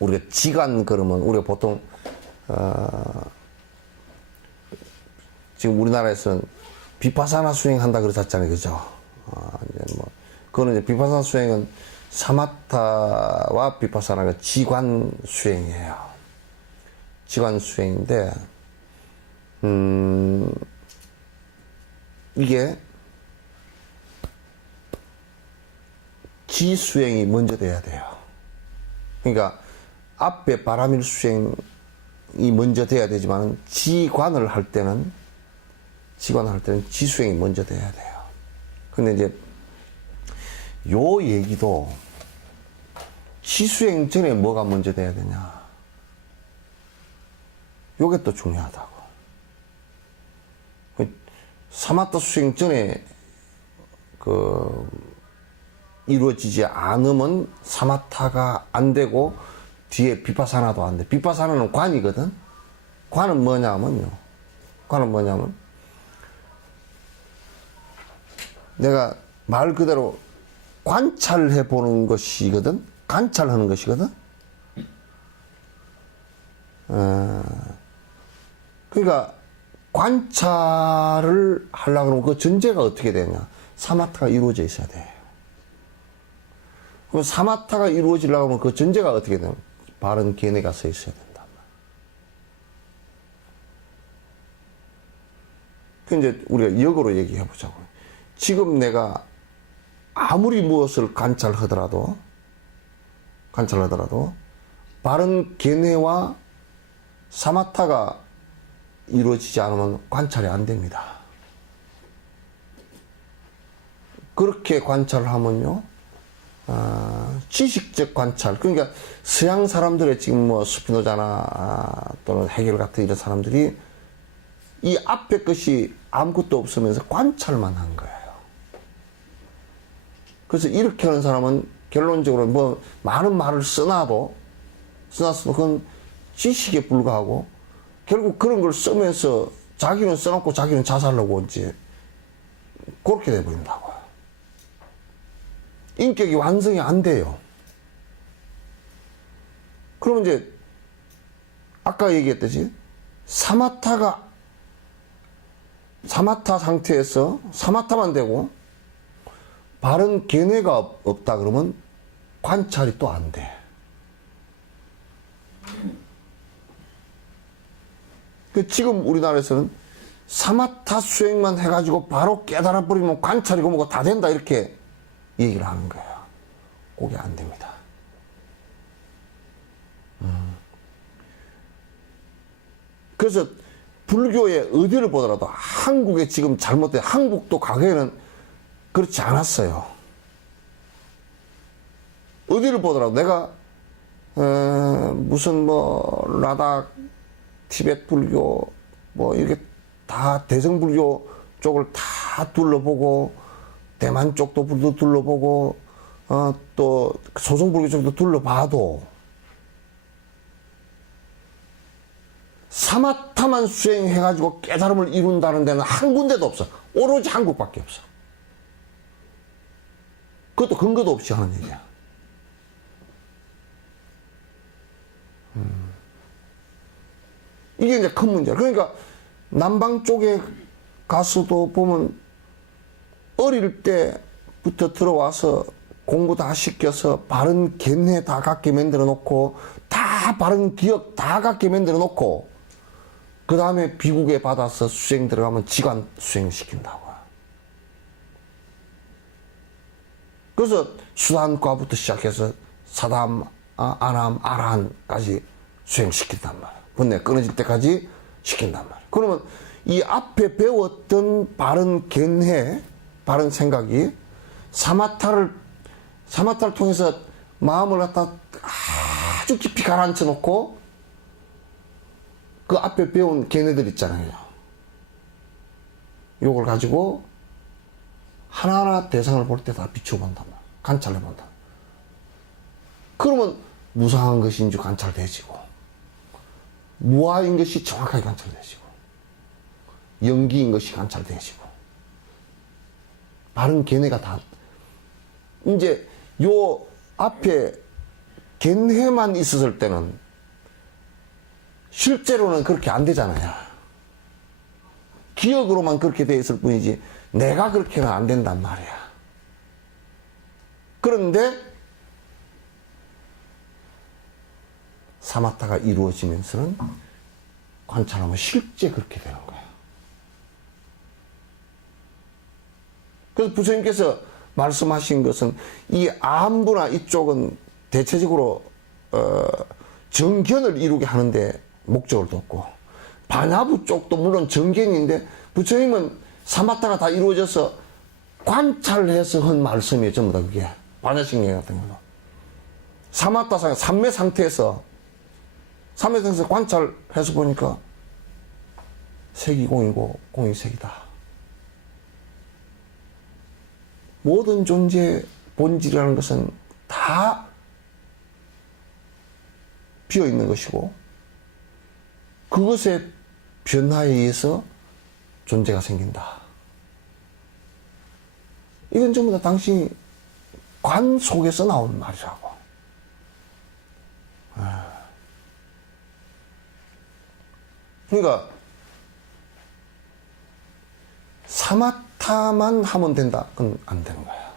우리가 지간 그러면 우리가 보통 지금 우리나라에서는 비파사나 수행한다 그러셨잖아요, 그죠? 이제 뭐 그거는 이제 비파사나 수행은 사마타와 비파사나가 지관 수행이에요. 지관 수행인데 이게 지 수행이 먼저 돼야 돼요. 그러니까 앞에 바라밀 수행이 먼저 돼야 되지만 지관을 할 때는 지 수행이 먼저 돼야 돼요. 근데 이제 요 얘기도 지 수행 전에 뭐가 먼저 돼야 되냐? 요게 또 중요하다고. 사마타 수행 전에 이루어지지 않으면 사마타가 안 되고 뒤에 비파사나도 안 돼. 비파사나는 관이거든. 관은 뭐냐면요. 내가 말 그대로 관찰해 보는 것이거든. 관찰하는 것이거든. 그러니까 관찰을 하려고 그러면 그 전제가 어떻게 되냐. 사마타가 이루어져 있어야 돼. 그럼 사마타가 이루어지려고 하면 그 전제가 어떻게 되냐. 바른 견해가 서 있어야 된단 말이야. 그 이제 우리가 역으로 얘기해 보자고. 지금 내가 아무리 무엇을 관찰하더라도 바른 견해와 사마타가 이루어지지 않으면 관찰이 안 됩니다. 그렇게 관찰을 하면요, 지식적 관찰. 그러니까 서양 사람들의 지금 뭐 스피노자나 또는 헤겔 같은 이런 사람들이 이 앞에 것이 아무것도 없으면서 관찰만 한 거예요. 그래서 이렇게 하는 사람은 결론적으로 뭐 많은 말을 써놔도 그건 지식에 불과하고 결국 그런 걸 쓰면서 자기는 써놓고 자기는 자살하고 이제 그렇게 돼버린다고요. 인격이 완성이 안 돼요. 그러면 이제 아까 얘기했듯이 사마타 상태에서 사마타만 되고 바른 견해가 없다 그러면 관찰이 또 안 돼. 지금 우리나라에서는 사마타 수행만 해가지고 바로 깨달아버리면 관찰이고 뭐가 다 된다 이렇게 얘기를 하는 거예요. 그게 안 됩니다. 그래서 불교의 어디를 보더라도 한국에 지금 잘못된 한국도 과거에는 그렇지 않았어요. 어디를 보더라도 내가 무슨 뭐 라닥 티베트 불교 뭐 이렇게 다 대乘불교 쪽을 다 둘러보고 대만 쪽도 둘러보고 또 소송불교 쪽도 둘러봐도 사마타만 수행해가지고 깨달음을 이룬다는 데는 한 군데도 없어. 오로지 한국밖에 없어. 그것도 근거도 없이 하는 얘기야. 이게 이제 큰 문제야. 그러니까 남방 쪽에 가서도 보면 어릴 때부터 들어와서 공부 다 시켜서 바른 견해 다 갖게 만들어 놓고 다 바른 기억 다 갖게 만들어 놓고 그 다음에 비국에 받아서 수행 들어가면 지관 수행 시킨다고. 그래서 수단과부터 시작해서 사담, 아람, 아란까지 수행시킨단 말이야. 번뇌 끊어질 때까지 시킨단 말이야. 그러면 이 앞에 배웠던 바른 견해, 바른 생각이 사마타를 통해서 마음을 갖다 아주 깊이 가라앉혀 놓고 그 앞에 배운 견해들 있잖아요. 요걸 가지고 하나하나 대상을 볼 때 다 비춰본단 말이야. 관찰해본다. 그러면 무상한 것인지 관찰되지고, 무아인 것이 정확하게 관찰되지고, 연기인 것이 관찰되지고, 바른 견해가 다, 이제 요 앞에 견해만 있었을 때는 실제로는 그렇게 안 되잖아요. 기억으로만 그렇게 돼 있을 뿐이지 내가 그렇게는 안 된단 말이야. 그런데 사마타가 이루어지면서는 관찰하면 실제 그렇게 되는 거야. 그래서 부처님께서 말씀하신 것은 이 암부나 이쪽은 대체적으로 정견을 이루게 하는데 목적을 뒀고, 반야부 쪽도 물론 정견인데 부처님은 사마타가 다 이루어져서 관찰해서 한 말씀이에요. 전부 다 그게 반야식령 같은 경우 사마타상 삼매 상태에서 관찰해서 보니까 색이 공이고 공이 색이다. 모든 존재의 본질이라는 것은 다 비어있는 것이고, 그것의 변화에 의해서 존재가 생긴다. 이건 전부 다 당신이 관 속에서 나온 말이라고. 그러니까 사마타만 하면 된다. 그건 안 되는 거야.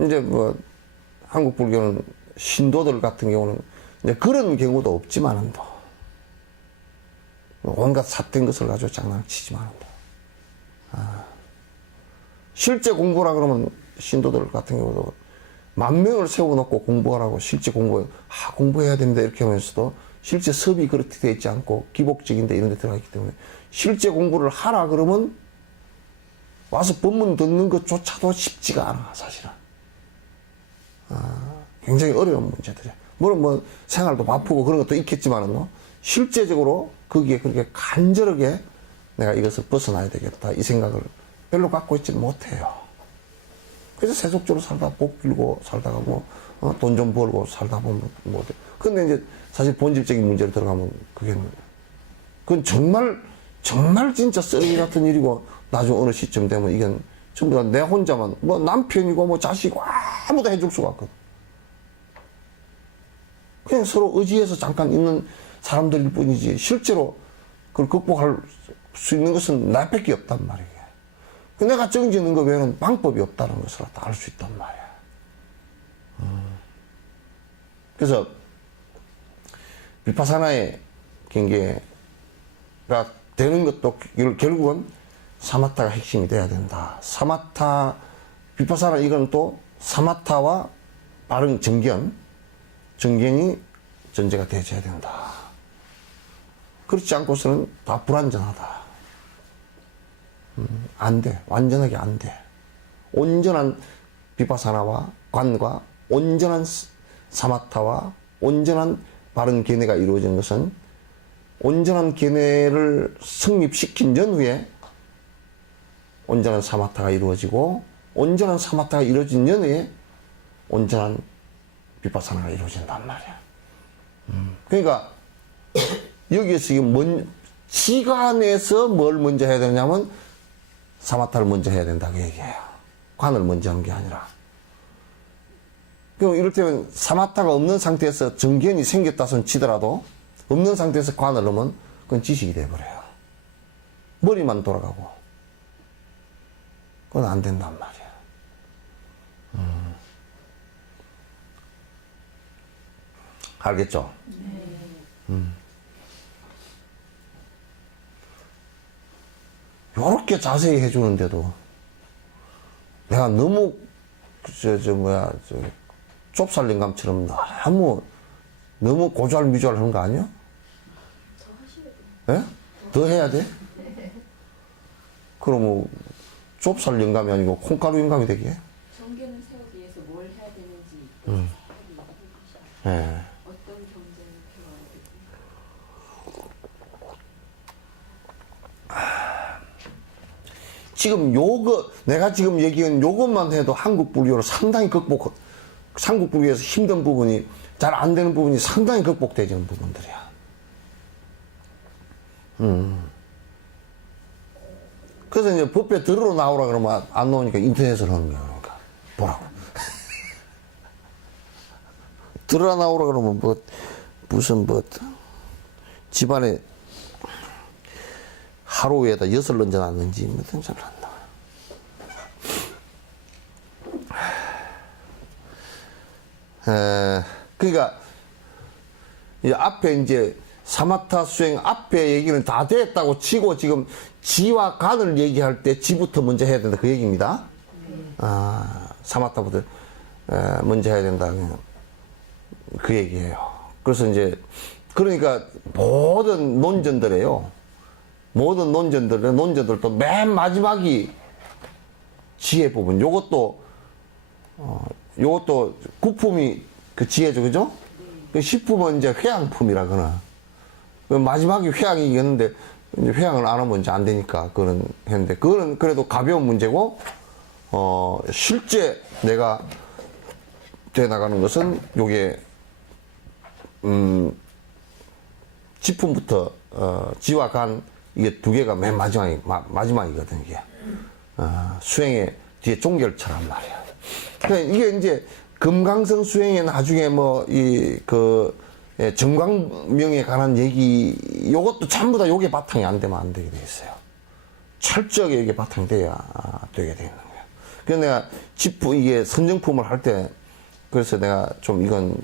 이제 뭐 한국 불교는 신도들 같은 경우는 이제 그런 경우도 없지만은도 온갖 삿된 것을 가지고 장난치지만은도 실제 공부라 그러면 신도들 같은 경우도 10,000명을 세워놓고 공부하라고 실제 공부해야 된다 이렇게 하면서도 실제 섭이 그렇게 되어 있지 않고 기복적인데 이런 데 들어가 있기 때문에 실제 공부를 하라 그러면 와서 법문 듣는 것조차도 쉽지가 않아, 사실은. 굉장히 어려운 문제들이야. 물론 뭐 생활도 바쁘고 그런 것도 있겠지만은 실제적으로 거기에 그렇게 간절하게 내가 이것을 벗어나야 되겠다 이 생각을 별로 갖고 있지는 못해요. 그래서 세속적으로 살다 복 빌고 살다가 뭐 돈 좀 벌고 살다 보면 뭐 근데 이제 사실 본질적인 문제로 들어가면 그건 정말 진짜 쓰레기 같은 일이고, 나중 어느 시점 되면 이건 전부 다 내 혼자만 뭐 남편이고 뭐 자식이고 아무도 해줄 수가 없거든. 그냥 서로 의지해서 잠깐 있는 사람들일 뿐이지 실제로 그걸 극복할 수 있는 것은 나밖에 없단 말이에요. 내가 정지는 것 외에는 방법이 없다는 것을 다 알 수 있단 말이야. 그래서 비파사나의 경계가 되는 것도 결국은 사마타가 핵심이 돼야 된다. 비파사나 이건 또 사마타와 바른 정견이 전제가 되어야 된다. 그렇지 않고서는 다 불완전하다. 안 돼. 완전하게 안 돼. 온전한 비파사나와 관과 온전한 사마타와 온전한 바른 견해가 이루어진 것은 온전한 견해를 성립시킨 전후에 온전한 사마타가 이루어지고, 온전한 사마타가 이루어진 전후에 온전한 비파사나가 이루어진단 말이야. 그러니까 여기에서 이게 시간에서 뭘 먼저 해야 되냐면 사마타를 먼저 해야 된다고 얘기해요. 관을 먼저 하는 게 아니라. 그럼 이럴 때면 사마타가 없는 상태에서 정견이 생겼다 손 치더라도 없는 상태에서 관을 넣으면 그건 지식이 돼버려요. 머리만 돌아가고. 그건 안 된단 말이야. 알겠죠? 네. 요렇게 자세히 해주는데도 내가 너무 좁쌀 영감처럼 너무 고주할미주할 하는 거 아니야? 더 하셔야 돼. 예? 더 해야 돼? 그러면 좁쌀 영감이 아니고 콩가루 영감이 되게? 정계는 세우기 위해서 뭘 해야 되는지 생각을 해보시죠. 예. 어떤 경쟁을 펴야 되고. 지금 내가 지금 얘기한 요것만 해도 한국 불교를 상당히 한국 불교에서 힘든 부분이, 잘 안 되는 부분이 상당히 극복되지는 부분들이야. 그래서 이제 법에 들으러 나오라 그러면 안 나오니까 인터넷을 하는 거야. 그러니까. 보라고. 들으러 나오라 그러면 무슨 집안에 하루에다 6런전 났는지 무슨 잘 안 나와. 그러니까 이 앞에 이제 사마타 수행 앞에 얘기는 다 됐다고 치고 지금 지와 간을 얘기할 때 지부터 먼저 해야 된다 그 얘기입니다. 사마타부터 먼저 해야 된다 그 얘기예요. 그래서 이제 그러니까 모든 논전들에요. 모든 논전들도 맨 마지막이 지혜 부분. 요것도 구품이 그 지혜죠, 그죠? 그 식품은 이제 회양품이라거나. 마지막이 회양이겠는데, 이제 회양을 안 하면 이제 안 되니까, 그거는 했는데, 그거는 그래도 가벼운 문제고, 실제 내가 돼 나가는 것은 요게, 지품부터, 지와 간, 이게 두 개가 맨 마지막이거든, 이게. 수행의 뒤에 종결처란 말이야. 그러니까 이게 이제 금강성 수행에 나중에 정광명에 관한 얘기, 요것도 전부 다 요게 바탕이 안 되면 안 되게 돼 있어요. 철저하게 이게 바탕이 돼야 되게 되는 거예요. 그래서 내가 이게 선정품을 할 때, 그래서 내가 좀 이건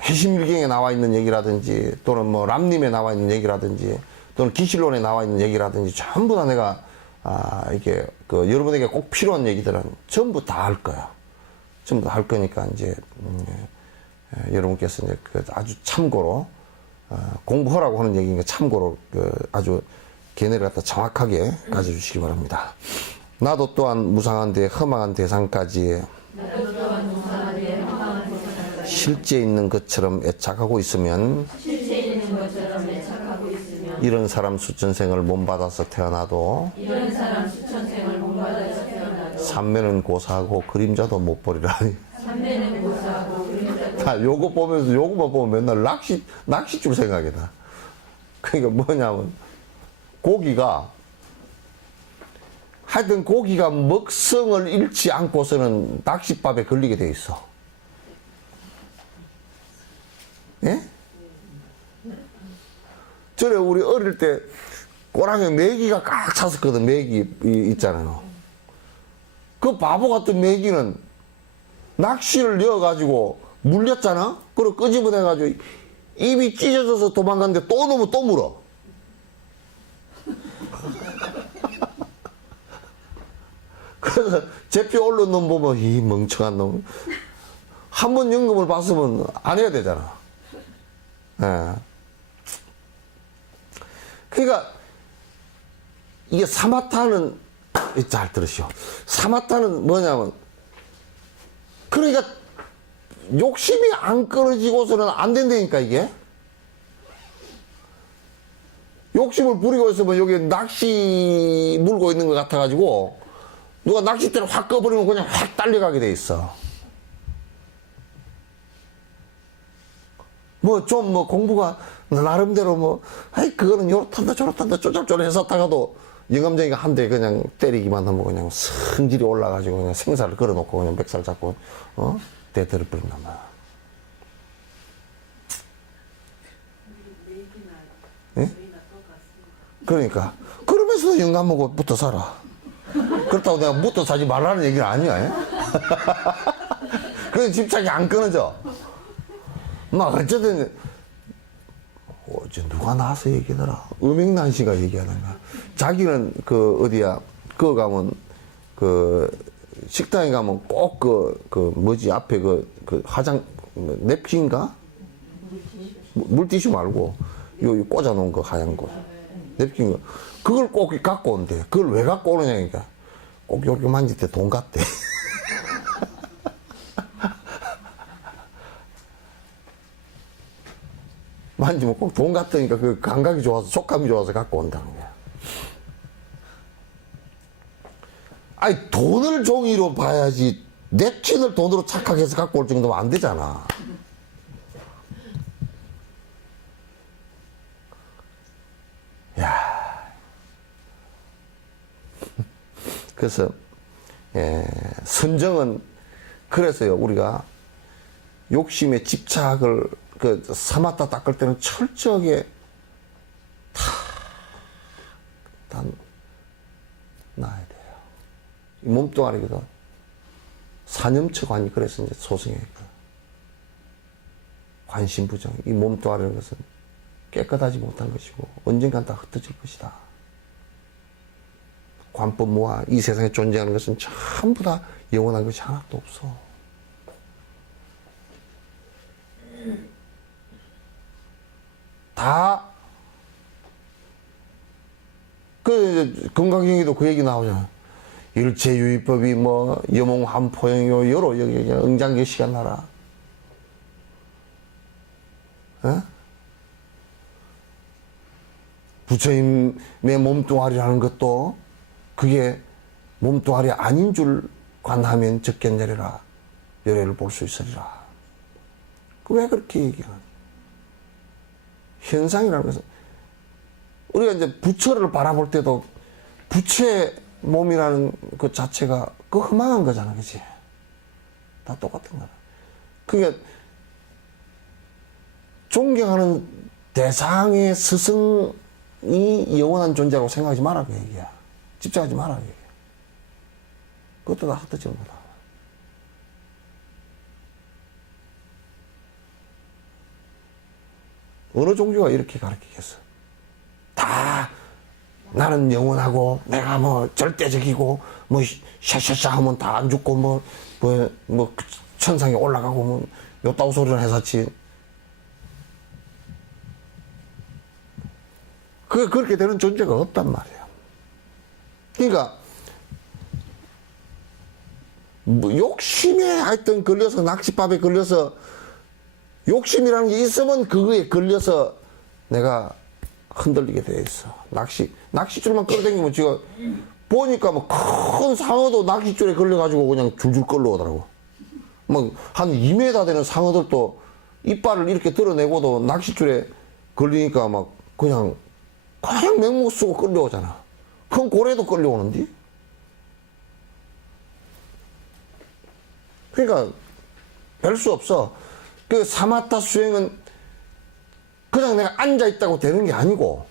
해심일경에 나와 있는 얘기라든지 또는 람림에 나와 있는 얘기라든지 또는 기실론에 나와 있는 얘기라든지 전부 다 내가 이게 여러분에게 꼭 필요한 얘기들은 전부 다 할 거야. 전부 다 할 거니까 이제 여러분께서 이제 아주 참고로 공부하라고 하는 얘기니까 참고로 아주 걔네를 갖다 정확하게 가져주시기 바랍니다. 나도 또한 무상한데 허망한 대상까지 실제 있는 것처럼 애착하고 있으면 이런 사람 수천생을 몸받아서 태어나도 삼매는 고사하고 그림자도 못 버리라. 요거 보면서 요거만 보면 맨날 낚싯줄 생각이 나. 그러니까 뭐냐면 하여튼 고기가 먹성을 잃지 않고서는 낚싯밥에 걸리게 돼 있어. 예? 전에 우리 어릴 때 꼬랑에 메기가 꽉 찼었거든. 메기 있잖아요. 그 바보 같은 메기는 낚시를 넣어가지고 물렸잖아? 그리고 끄집어내가지고 입이 찢어져서 도망갔는데 또 넣으면 또 물어. 그래서 제피 올른 놈 보면 이 멍청한 놈. 한 번 연금을 봤으면 안 해야 되잖아. 예. 그러니까 이게 사마타는 잘 들으시오. 사마타는 뭐냐면 그러니까 욕심이 안 끊어지고서는 안 된다니까 이게. 욕심을 부리고 있으면 여기 낚시 물고 있는 것 같아가지고 누가 낚싯대를 확 꺼버리면 그냥 확 딸려가게 돼 있어. 공부가 나름대로 그거는 요렇단다 저렇단다 쪼잘쪼잘 해서 다가도 영감쟁이가 한 대 그냥 때리기만 하면 그냥 성질이 올라가지고 그냥 생사를 걸어놓고 그냥 멱살 잡고 대들을 버린단 말이야. 예? 그러니까 그러면서 영감하고 붙어 살아. 그렇다고 내가 붙어 사지 말라는 얘기는 아니야. 예? 그래서 집착이 안 끊어져. 어쨌든 어제 누가 나와서 얘기하더라. 음익난 씨가 얘기하던가. 자기는 어디야 그거 가면 그 식당에 가면 꼭 뭐지 앞에 그 화장 냅킨인가? 물티슈 말고 요 꽂아놓은 거 하얀 거 냅킨 거 그걸 꼭 갖고 온대. 그걸 왜 갖고 오느냐니까 꼭 이렇게 만질 때 돈 같대. 만지면 꼭 돈 같으니까 그 감각이 좋아서 촉감이 좋아서 갖고 온다는 거야. 아니 돈을 종이로 봐야지 냅킨을 돈으로 착각해서 갖고 올 정도면 안 되잖아. 야, 그래서 선정은 그래서요 우리가 욕심에 집착을 삼았다 닦을 때는 철저하게 다 놔야 돼요. 이 몸뚱아리거든. 사념처관이 그래서 이제 소승했거든. 관심부정. 이 몸뚱아리라는 것은 깨끗하지 못한 것이고 언젠간 다 흩어질 것이다. 관법무아 이 세상에 존재하는 것은 전부 다 영원한 것이 하나도 없어. 다 건강경에도 그 얘기 나오잖아. 일체유의법이 뭐 여몽한포영이요 여로 여기 응장계시가 나라. 어? 부처님의 몸뚱아리라는 것도 그게 몸뚱아리 아닌 줄 관하면 적견내려라 열애를 볼 수 있으리라. 왜 그렇게 얘기하는? 현상이라는 것은 우리가 이제 부처를 바라볼 때도 부처의 몸이라는 그 자체가 그 흠망한 거잖아, 그치? 다 똑같은 거야. 그게 존경하는 대상의 스승이 영원한 존재라고 생각하지 마라, 그 얘기야. 집착하지 마라, 그 얘기야. 그것도 다 흩어지는 거다. 어느 종교가 이렇게 가르치겠어? 다 나는 영원하고 내가 뭐 절대적이고 뭐 샤샤샤 하면 다 안 죽고 뭐 천상에 올라가고 뭐 요따구 소리를 해서지. 그렇게 되는 존재가 없단 말이야. 그러니까 뭐 욕심에 하여튼 걸려서 낚싯밥에 걸려서 욕심이라는 게 있으면 그거에 걸려서 내가 흔들리게 돼 있어. 낚싯줄만 끌어당기면 지금 보니까 뭐 큰 상어도 낚싯줄에 걸려가지고 그냥 줄줄 끌러오더라고. 막 한 2m 되는 상어들도 이빨을 이렇게 드러내고도 낚싯줄에 걸리니까 막 그냥 맹목 쓰고 끌려오잖아. 큰 고래도 끌려오는데? 그러니까 별 수 없어. 그 사마타 수행은 그냥 내가 앉아있다고 되는 게 아니고,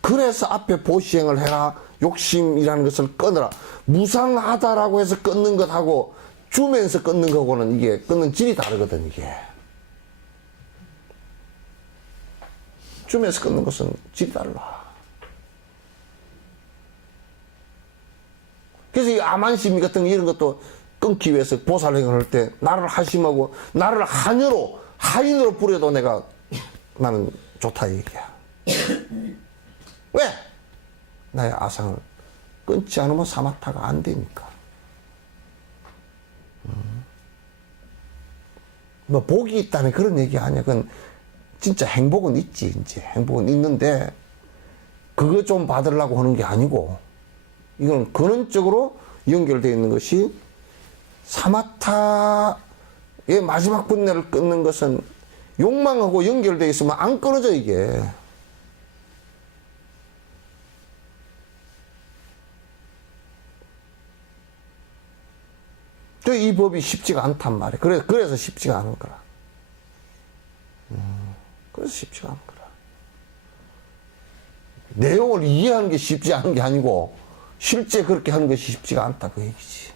그래서 앞에 보시행을 해라, 욕심이라는 것을 끊어라. 무상하다라고 해서 끊는 것하고 주면서 끊는 거고는 이게 끊는 질이 다르거든, 이게. 주면서 끊는 것은 질이 달라. 그래서 이 아만심 같은 거 이런 것도 끊기 위해서 보살행을 할 때 나를 하심하고 나를 하인으로 부려도 나는 좋다 이 얘기야. 왜? 나의 아상을 끊지 않으면 사마타가 안 되니까. 뭐 복이 있다는 그런 얘기 아니야. 그건 진짜 행복은 있지. 이제 행복은 있는데 그거 좀 받으려고 하는 게 아니고, 이건 근원적으로 연결되어 있는 것이 사마타의 마지막 분내를 끊는 것은 욕망하고 연결되어 있으면 안 끊어져, 이게. 이 법이 쉽지가 않단 말이야. 그래서 쉽지가 않은 거라. 그래서 쉽지가 않은 거라. 내용을 이해하는 게 쉽지 않은 게 아니고 실제 그렇게 하는 것이 쉽지가 않다, 그 얘기지.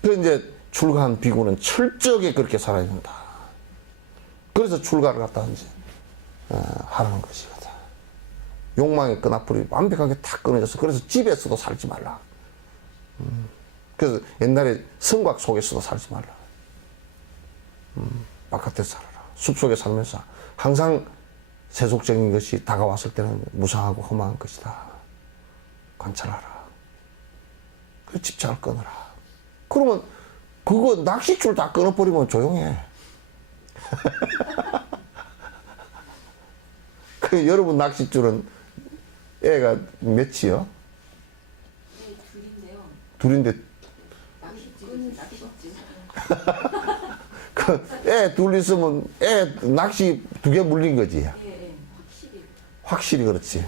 그래서 이제 출가한 비구는 철저하게 그렇게 살아야 된다. 그래서 출가를 갖다 이제 하라는 것이거든. 욕망의 끈앞불이 완벽하게 탁 끊어져서 그래서 집에서도 살지 말라. 그래서 옛날에 성곽 속에서도 살지 말라. 바깥에서 살아라. 숲속에 살면서 항상 세속적인 것이 다가왔을 때는 무상하고 험한 것이다. 관찰하라. 그 집착을 끊어라. 그러면 그거 낚싯줄 다 끊어버리면 조용해. 그 여러분 낚싯줄은 애가 몇이요? 네, 둘인데요. 둘인데 낚싯줄. 그 애 둘 있으면 애 낚시 2개 물린 거지. 예, 예, 확실히 확실히 그렇지.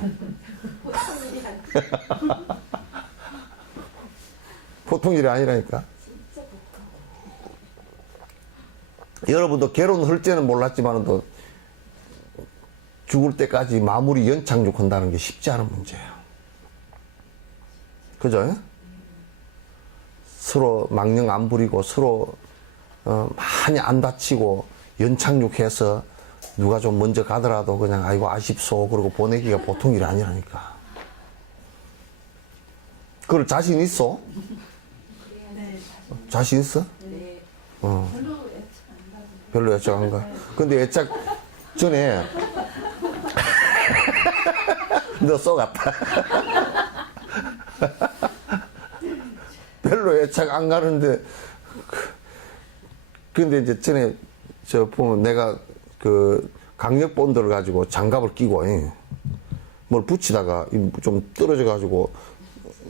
보통 일이 아니에요. 보통 일이 아니라니까. 진짜 보통. 여러분도 결혼할 때는 몰랐지만도 죽을 때까지 마무리 연착륙 한다는 게 쉽지 않은 문제예요. 그죠? 서로 망령 안 부리고 서로 많이 안 다치고 연착륙해서 누가 좀 먼저 가더라도 그냥 아이고 아쉽소 그러고 보내기가 보통 일이 아니라니까. 그걸 자신 있어? 네. 자신 있어? 네. 별로 애착 안 가. 근데 애착 전에 너 쏘갔다. 별로 애착 안 가는데 근데 이제 전에 저 보면 내가 그 강력 본드를 가지고 장갑을 끼고 뭘 붙이다가 좀 떨어져 가지고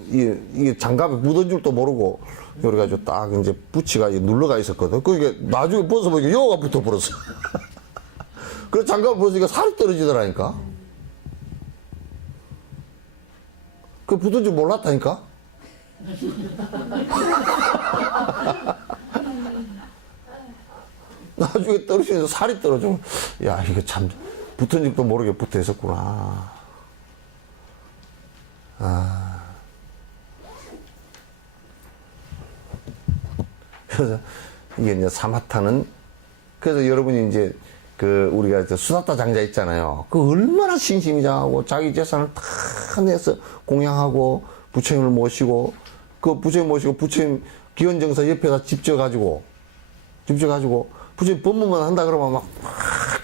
이게 장갑에 묻은 줄도 모르고 요래 가지고 딱 이제 붙이가 눌러가 있었거든. 그게 나중에 벗어보니까 여가 붙어 버렸어. 그래서 장갑을 벗으니까 살이 떨어지더라니까. 그 붙은 줄 몰랐다니까. 나중에 떨어지면서 살이 떨어져. 야, 이거 참, 붙은 줄도 모르게 붙어 있었구나. 아. 그래서 이게 이제 사마타는, 그래서 여러분이 이제 그 우리가 수사타 장자 있잖아요. 그 얼마나 신심이장하고 자기 재산을 다 내서 공양하고 부처님을 모시고 그 부처님 모시고 부처님 기원정사 옆에다 집 지어가지고 부처님 법문만 한다 그러면 막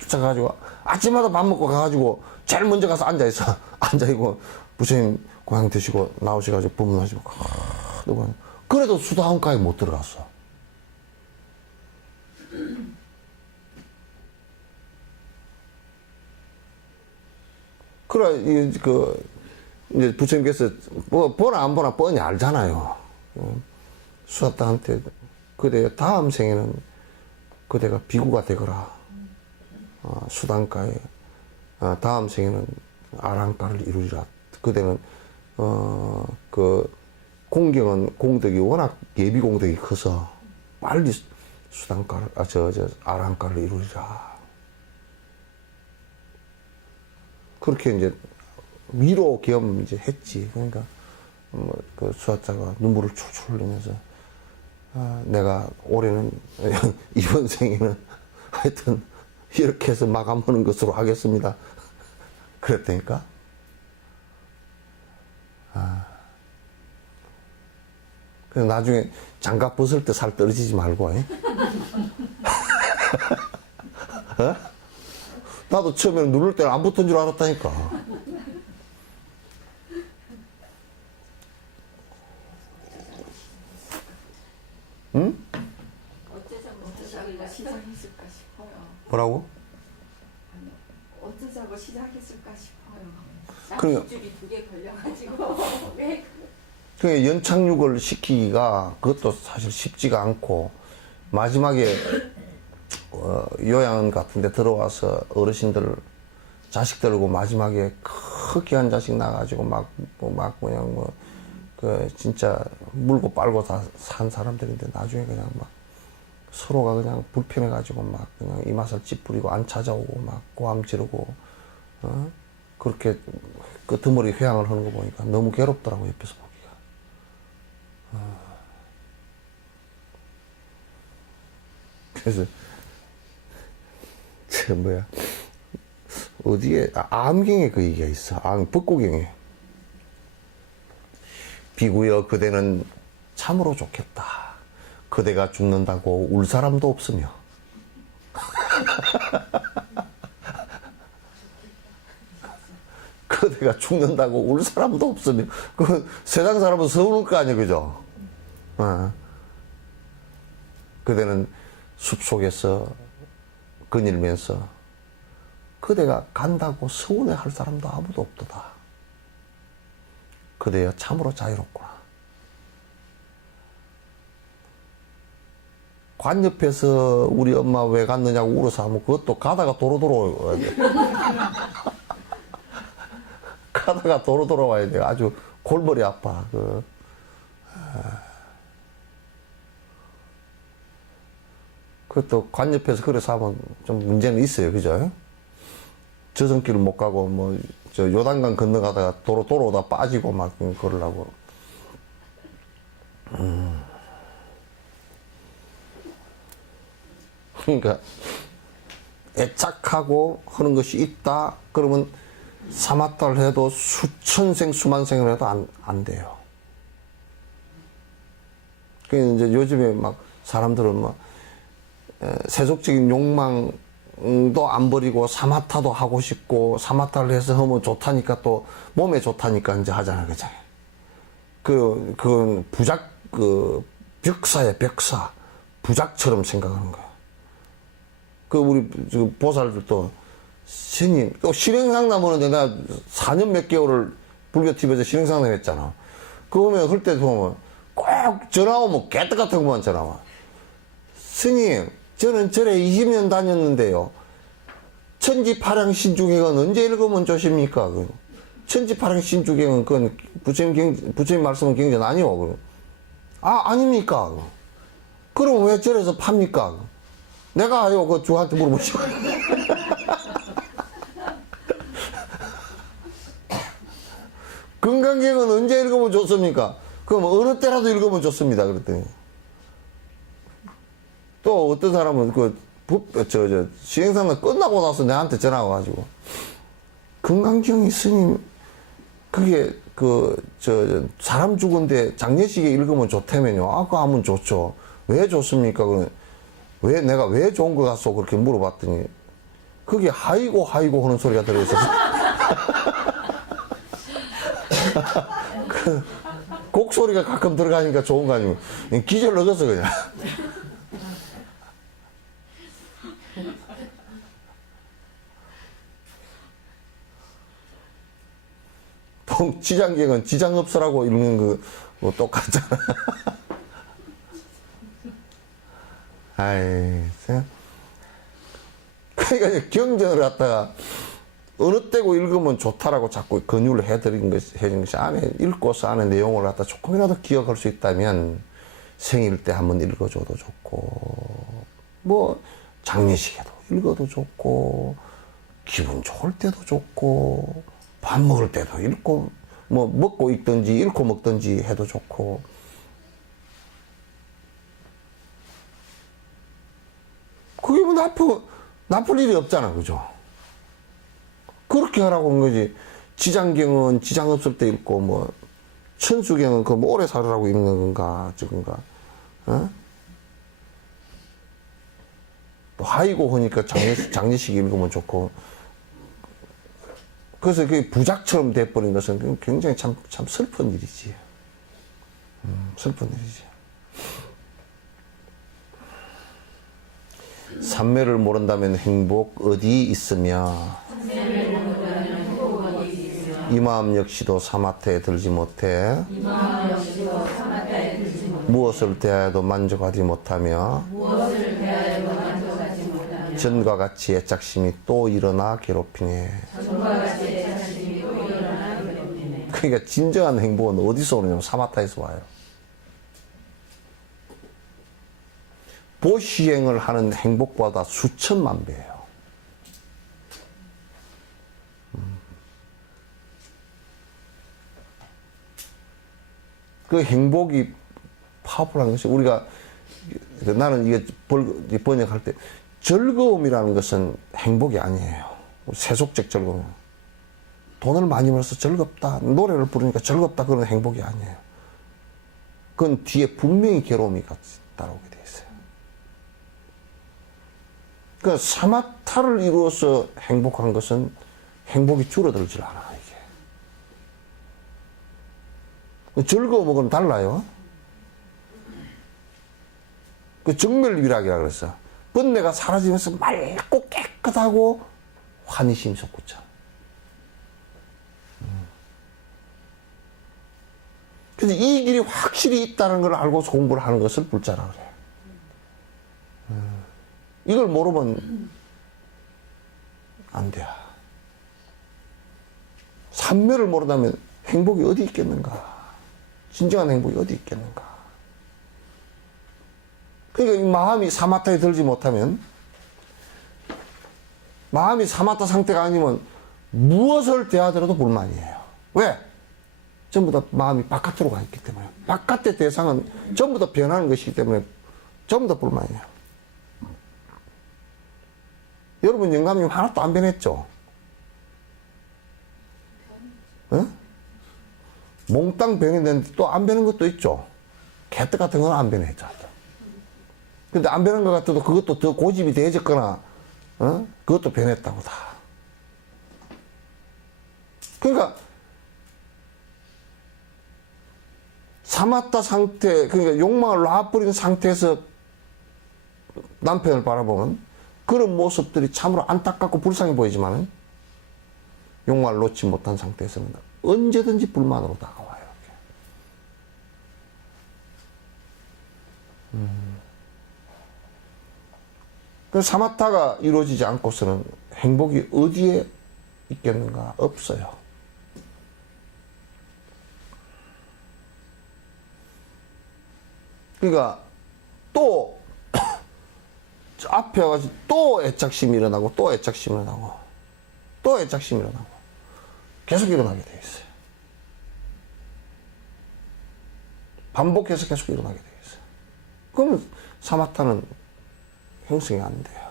쫓아가가지고 아침마다 밥 먹고 가가지고 제일 먼저 가서 앉아있어. 앉아있고 부처님 공양 드시고 나오셔가지고 법문하시고 그래도 수다원가에 못 들어갔어. 그래, 이제 부처님께서, 보나 안 보나 뻔히 알잖아요. 수사다한테, 그대 다음 생에는 그대가 비구가 되거라. 수단가에, 다음 생에는 아랑가를 이루리라. 그대는, 공경은 공덕이 워낙 예비 공덕이 커서 빨리 수단가를, 아랑가를 이루리라. 그렇게 이제 위로 겸 이제 했지. 그러니까 그 수화자가 눈물을 출출 흘리면서 내가 올해는 이번 생에는 하여튼 이렇게 해서 마감하는 것으로 하겠습니다. 그랬다니까. 그래서 나중에 장갑 벗을 때 살 떨어지지 말고. 어? 나도 처음에는 누를 때는 안 붙은 줄 알았다니까. 응? 어쩌자고 시작했을까 싶어요. 뭐라고? 어쩌자고 시작했을까 싶어요. 그러니까- 낚싯줄이 2개 걸려가지고 왜 그 연착륙을 시키기가 그것도 사실 쉽지가 않고 마지막에 요양 같은 데 들어와서 어르신들 자식 들고 마지막에 크게 자식 나가지고 그냥 진짜 물고 빨고 다 산 사람들인데 나중에 그냥 막 서로가 그냥 불편해가지고 막 그냥 이마살 찌푸리고 안 찾아오고 막 고함 지르고 그렇게 끄트머리 회항을 하는 거 보니까 너무 괴롭더라고 옆에서 보기가. 그래서 어디에, 암경에 그 얘기가 있어. 벚고경에. 비구여 그대는 참으로 좋겠다. 그대가 죽는다고 울 사람도 없으며. 그대가 죽는다고 울 사람도 없으며. 그 세상 사람은 서운할 거 아니야, 그죠? 그대는 숲속에서 거닐면서 그대가 간다고 서운해 할 사람도 아무도 없도다. 그대여 참으로 자유롭구나. 관 옆에서 우리 엄마 왜 갔느냐고 울어서 하면 그것도 가다가 도로 돌아와야 돼. 가다가 도로 돌아와야 돼. 아주 골머리 아파. 그것도 관 옆에서 그래서 하면 좀 문제는 있어요. 그죠? 저승길을 못 가고, 뭐, 저 요단강 건너가다가 도로 돌아오다 빠지고 막 그러려고. 그러니까, 애착하고 하는 것이 있다? 그러면 사마타를 해도 수천생, 수만생을 해도 안 돼요. 그 이제 요즘에 막 사람들은 막, 세속적인 욕망도 안 버리고 사마타도 하고 싶고 사마타를 해서 하면 좋다니까 또 몸에 좋다니까 이제 하잖아, 그죠? 그건 벽사야, 벽사. 부작처럼 생각하는 거야. 우리 보살들도 스님, 또 실행상담 내가 4년 몇 개월을 불교TV에서 실행상담 했잖아. 그거 보면 그때 보면 꼭 전화 오면 개떡 같은 것만 전화 와. 스님, 저는 절에 20년 다녔는데요. 천지파량신주경은 언제 읽으면 좋습니까? 천지파량신주경은 그건 부처님 말씀은 경전 아니오. 아닙니까? 그럼 왜 절에서 팝니까? 내가 아요, 그 주한테 물어보시오. 건강경은 언제 읽으면 좋습니까? 그럼 어느 때라도 읽으면 좋습니다. 그랬더니. 또 어떤 사람은 시행상담 끝나고 나서 내한테 전화가 와가지고, 건강경이 스님, 그게 사람 죽은데 장례식에 읽으면 좋다면요. 그거 하면 좋죠. 왜 좋습니까? 내가 왜 좋은 거 같소? 그렇게 물어봤더니, 그게 하이고 하는 소리가 들어있어서. 곡소리가 가끔 들어가니까 좋은 거 아니고, 기절 넣었어, 그냥. 지장경은 지장업소라고 읽는 거 똑같잖아. 그러니까 경전을 갖다가 어느 때고 읽으면 좋다라고 자꾸 권유를 해준 것이 안에 읽고서 안에 내용을 갖다 조금이라도 기억할 수 있다면 생일 때 한번 읽어줘도 좋고, 뭐 장례식에도 읽어도 좋고, 기분 좋을 때도 좋고, 밥 먹을 때도 읽고, 뭐 먹고 읽든지 읽고 먹든지 해도 좋고. 그게 뭐 나쁠 일이 없잖아, 그죠? 그렇게 하라고 한 거지. 지장경은 지장 없을 때 읽고, 뭐 천수경은 뭐 오래 살으라고 읽는 건가, 저건가, 또 하이고 하니까 장례식 읽으면 좋고. 그래서 그게 부작처럼 돼버린 것은 굉장히 참 슬픈 일이지. 슬픈 일이지. 삼매를 모른다면 행복 어디 있으며, 이 마음 역시도 사마타에 들지 못해, 무엇을 대하여도 만족하지 못하며, 전과 같이 애착심이 또 일어나 괴롭히네. 그러니까 진정한 행복은 어디서 오느냐면 사마타에서 와요. 보시행을 하는 행복보다 수천만 배예요. 그 행복이 파워풀한 것이, 우리가, 나는 이게 번역할 때, 즐거움이라는 것은 행복이 아니에요. 세속적 즐거움. 돈을 많이 벌어서 즐겁다, 노래를 부르니까 즐겁다, 그런 행복이 아니에요. 그건 뒤에 분명히 괴로움이 같이 따라오게 돼 있어요. 그러니까 사마타를 이루어서 행복한 것은 행복이 줄어들질 않아, 이게. 즐거움은 달라요. 그 정멸위락이라 그랬어. 번뇌가 사라지면서 맑고 깨끗하고 환희심이 솟구쳐. 그래서 이 길이 확실히 있다는 걸 알고서 공부를 하는 것을 불자라 그래. 이걸 모르면 안 돼. 삼매를 모르다면 행복이 어디 있겠는가? 진정한 행복이 어디 있겠는가? 그러니까 이 마음이 사마타에 들지 못하면, 마음이 사마타 상태가 아니면 무엇을 대하더라도 불만이에요. 왜? 전부 다 마음이 바깥으로 가 있기 때문에. 바깥의 대상은 전부 다 변하는 것이기 때문에 전부 다 불만이에요. 여러분, 영감님 하나도 안 변했죠? 응? 몽땅 변했는데 또 안 변한 것도 있죠? 개떡 같은 건 안 변했죠. 근데 안 변한 것 같아도 그것도 더 고집이 대해졌거나, 그것도 변했다고 다. 그러니까, 사마타 상태, 그러니까 욕망을 놔버린 상태에서 남편을 바라보면 그런 모습들이 참으로 안타깝고 불쌍해 보이지만, 욕망을 놓지 못한 상태에서는 언제든지 불만으로 다가와요. 그래서 사마타가 이루어지지 않고서는 행복이 어디에 있겠는가? 없어요. 그러니까 또 앞에 와가지고 또 애착심이 일어나고 또 애착심이 일어나고 또 애착심이 일어나고 계속 일어나게 돼 있어요. 반복해서 계속 일어나게 돼 있어요. 그러면 사마타는 형성이 안 돼요.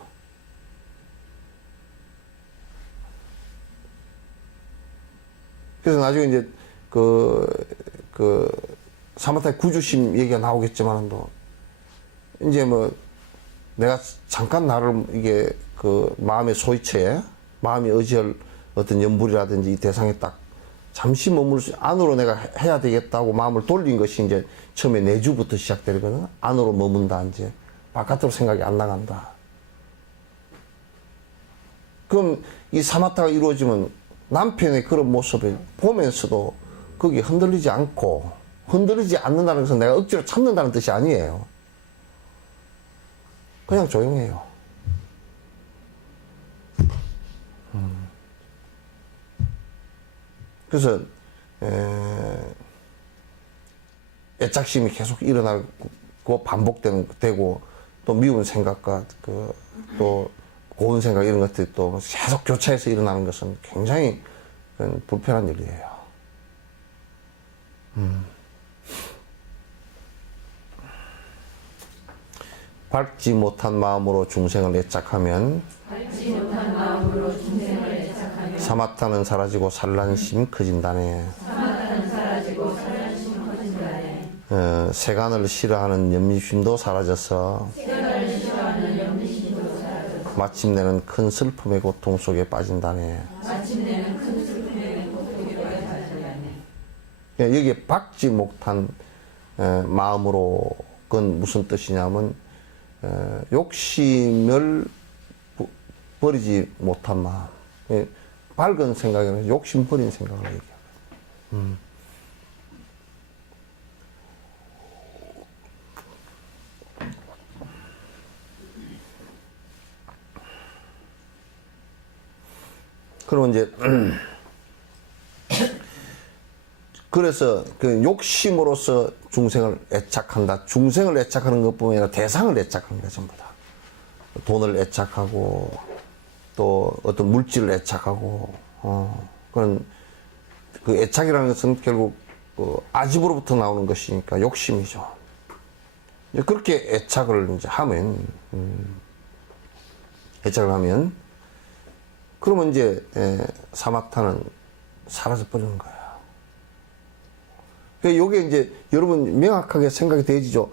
그래서 나중에 이제 사마타의 구주심 얘기가 나오겠지만도, 이제 뭐, 내가 잠깐 나를 이게 마음의 소위처에, 마음이 의지할 어떤 연불이라든지 이 대상에 딱 잠시 머물 수, 안으로 내가 해야 되겠다고 마음을 돌린 것이 이제 처음에 내주부터 시작되거든. 안으로 머문다, 이제. 바깥으로 생각이 안 나간다. 그럼 이 사마타가 이루어지면 남편의 그런 모습을 보면서도 거기 흔들리지 않고, 흔들리지 않는다는 것은 내가 억지로 참는다는 뜻이 아니에요. 그냥 조용해요. 그래서 애착심이 계속 일어나고 반복되고 또 미운 생각과 또 고운 생각 이런 것들이 또 계속 교차해서 일어나는 것은 굉장히 불편한 일이에요. 밝지 못한 마음으로 중생을 애착하면 사마타는 사라지고 산란심 커진다네. 세간을 싫어하는 염심도 사라져서 마침내는 큰 슬픔의 고통 속에 빠진다네. 여기에 박지 못한 마음으로, 그건 무슨 뜻이냐면 욕심을 버리지 못한 마음, 밝은 생각에는 욕심 버린 생각을 얘기해요. 그러면 이제 그래서 그 욕심으로서 중생을 애착한다. 중생을 애착하는 것뿐만 아니라 대상을 애착하는 거야, 전부 다. 돈을 애착하고 또 어떤 물질을 애착하고, 그런 그 애착이라는 것은 결국 아집으로부터 나오는 것이니까 욕심이죠. 이제 그렇게 애착을 이제 하면, 그러면 이제 사마타는 사라져 버리는 거예요. 요게 이제 여러분 명확하게 생각이 되지죠.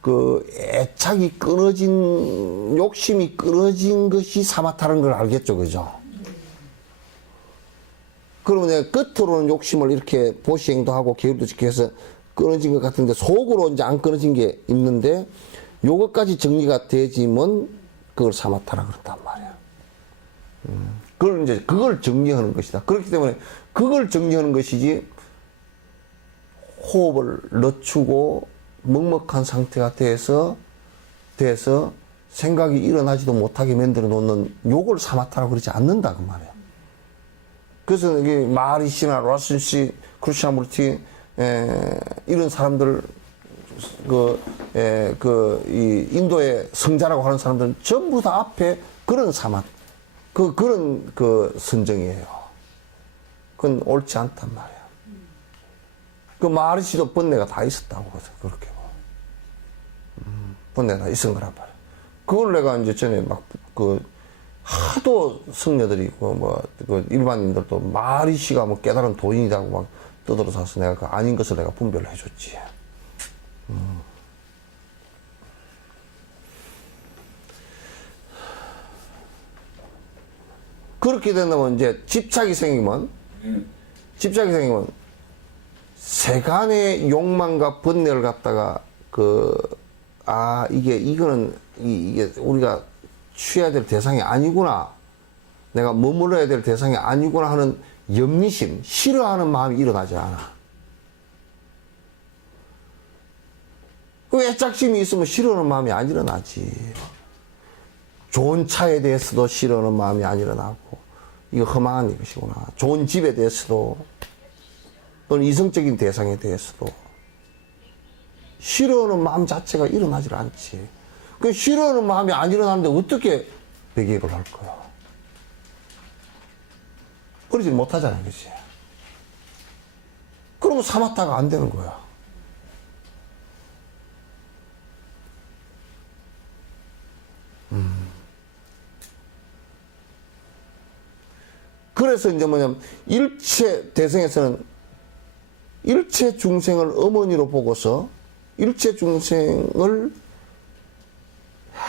그 애착이 끊어진, 욕심이 끊어진 것이 사마타라는 걸 알겠죠, 그죠? 그러면 내가 끝으로는 욕심을 이렇게 보시행도 하고 계율도 지켜서 끊어진 것 같은데 속으로 이제 안 끊어진 게 있는데 요것까지 정리가 되지면 그걸 사마타라 그렇단 말이야. 그걸 이제 그걸 정리하는 것이다. 그렇기 때문에 그걸 정리하는 것이지 호흡을 늦추고 먹먹한 상태가 돼서 생각이 일어나지도 못하게 만들어 놓는 요걸 사마타라고 그러지 않는다 그 말이야. 그래서 이게 마하리시나 라슨시, 크리스나무르티 이런 사람들 이 인도의 성자라고 하는 사람들은 전부 다 앞에 그런 그런 선정이에요. 그건 옳지 않단 말이야. 그 마하리시도 번뇌가 다 있었다고 그렇게 번뇌가 다 있은 거란 말이야. 그걸 내가 이제 전에 하도 성녀들이 일반인들도 마하리시가 깨달은 도인이라고 막 떠들어서 내가 그 아닌 것을 내가 분별을 해줬지. 그렇게 된다면 이제 집착이 생기면 세간의 욕망과 번뇌를 갖다가 이거는 우리가 취해야 될 대상이 아니구나, 내가 머물러야 될 대상이 아니구나 하는 염리심, 싫어하는 마음이 일어나지 않아. 그 애착심이 있으면 싫어하는 마음이 안 일어나지. 좋은 차에 대해서도 싫어하는 마음이 안 일어나고, 이거 허망한 이것이구나. 좋은 집에 대해서도, 또는 이성적인 대상에 대해서도 싫어하는 마음 자체가 일어나질 않지. 그 싫어하는 마음이 안 일어나는데 어떻게 배기를 할 거야? 그러지 못하잖아, 그치? 그러면 사마타가 안 되는 거야. 그래서 이제 뭐냐면, 대성에서는 일체 중생을 어머니로 보고서 일체 중생을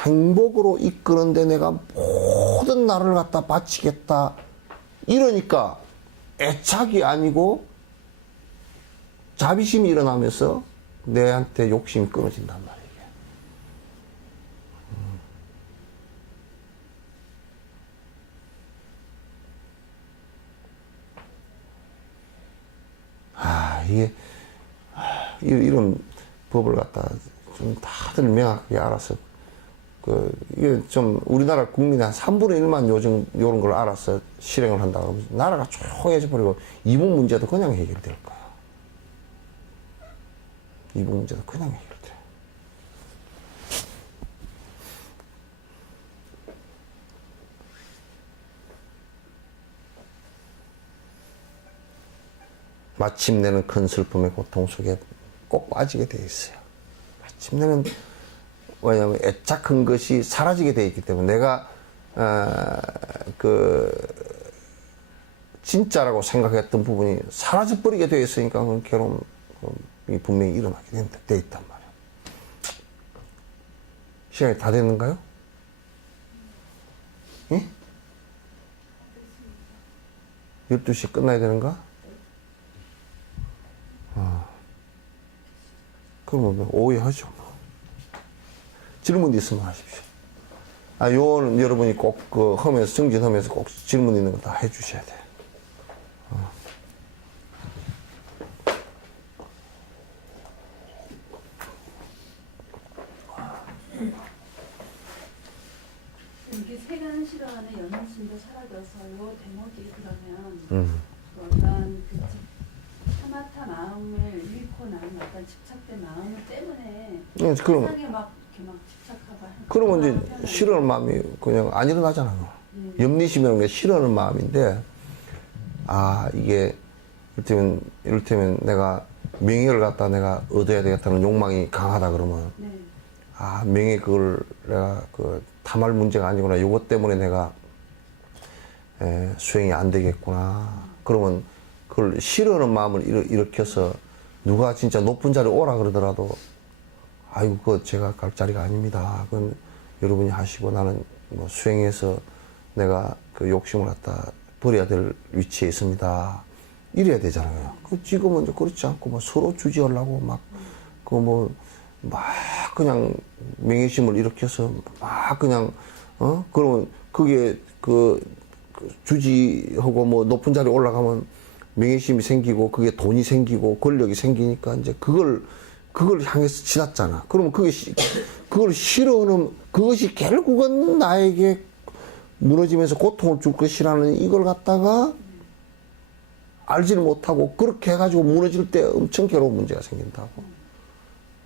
행복으로 이끄는데 내가 모든 나를 갖다 바치겠다. 이러니까 애착이 아니고 자비심이 일어나면서 내한테 욕심이 끊어진단 말이에요. 이런 법을 갖다 좀 다들 명확하게 알아서, 이게 좀 우리나라 국민의 한 3분의 1만 요즘 요런 걸 알아서 실행을 한다고 하면 나라가 조용해져 버리고 이분 문제도 그냥 해결될 거야. 이분 문제도 그냥 해결돼. 마침내는 큰 슬픔의 고통 속에 꼭 빠지게 돼 있어요. 마침내는, 왜냐하면 애착한 것이 사라지게 돼 있기 때문에 내가 진짜라고 생각했던 부분이 사라져 버리게 돼 있으니까 그 괴로움이 분명히 일어나게 돼 있단 말이에요. 시간이 다 됐는가요? 예? 12시 끝나야 되는가? 그러면 오해하죠. 질문 있으면 하십시오. 요거는 여러분이 꼭 하면서, 정진하면서 꼭 질문 있는 거 다 해주셔야 돼요. 이게 세간 싫어하는 연신도 사라져서 요 대목이 그러면 어떤 사마타 마음을 잃고 나는 어떤 집착된 마음 때문에 그럼, 세상에 막 이렇게 막 집착하고 그러면 이제 싫어하는 마음이 그냥 안 일어나잖아요. 염리심이라는 게 싫어하는 마음인데, 이게 이를테면 내가 명예를 갖다 내가 얻어야 되겠다는 욕망이 강하다 그러면, 네. 명예 그걸 내가 탐할 문제가 아니구나. 요것 때문에 내가 수행이 안 되겠구나. 그러면 그걸 싫어하는 마음을 일으켜서 누가 진짜 높은 자리에 오라 그러더라도 아이고 그거 제가 갈 자리가 아닙니다. 그건 여러분이 하시고 나는 뭐 수행해서 내가 그 욕심을 갖다 버려야 될 위치에 있습니다. 이래야 되잖아요. 그 지금은 이제 그렇지 않고 뭐 서로 주지하려고 막 그 뭐 막 그냥 명예심을 일으켜서 막 그냥 그러면 그게 그 주지하고 뭐 높은 자리에 올라가면 명예심이 생기고 그게 돈이 생기고 권력이 생기니까 이제 그걸 향해서 지났잖아. 그러면 그걸 싫어하는 그것이 결국은 나에게 무너지면서 고통을 줄 것이라는 이걸 갖다가 알지를 못하고 그렇게 해가지고 무너질 때 엄청 괴로운 문제가 생긴다고.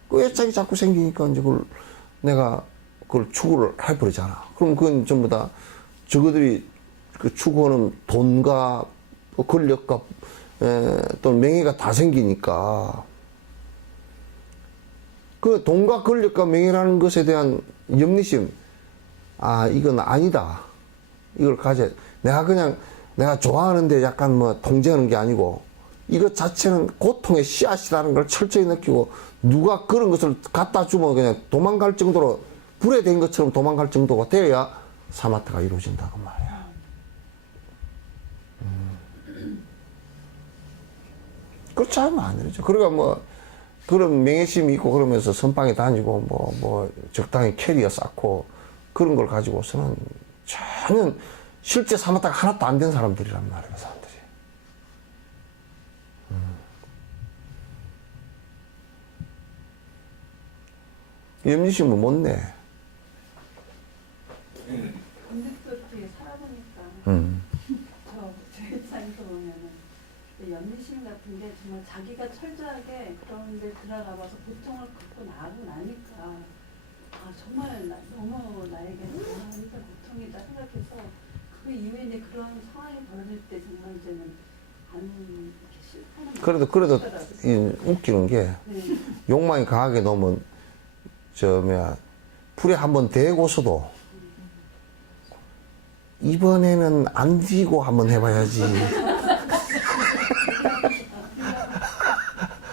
그 애착이 자꾸 생기니까 이제 내가 그걸 추구를 해버리잖아. 그럼 그건 전부 다 저거들이 그 추구하는 돈과 권력과 또 명예가 다 생기니까 그 돈과 권력과 명예라는 것에 대한 염리심, 아 이건 아니다. 이걸 내가 좋아하는데 약간 뭐 통제하는 게 아니고 이것 자체는 고통의 씨앗이라는 걸 철저히 느끼고 누가 그런 것을 갖다 주면 그냥 도망갈 정도로 불에 된 것처럼 도망갈 정도가 되어야 사마타가 이루어진다고 말이야. 그렇지 않으면 안 되죠. 그러니까 뭐 그런 명예심이 있고 그러면서 선방에 다니고 뭐 적당히 캐리어 쌓고 그런 걸 가지고서는 전혀 실제 사마타가 하나도 안 된 사람들이란 말이에요, 그 사람들이. 염리심을 못 내. 근데 또 이렇게 살아보니까 제 입장에서 보면은 연미심 같은데 정말 자기가 철저하게 그런 데 들어가봐서 고통을 겪고 나고 나니까 아 정말 너무 나에게 진짜 고통이다 생각해서 그 이후에 이제 그런 상황이 벌어질 때 정말 이제는 안 이렇게 싫다는 그래도 웃기는 게 네. 욕망이 강하게 놓으면 풀에 한번 대고서도 이번에는 안 뒤고 한번 해봐야지.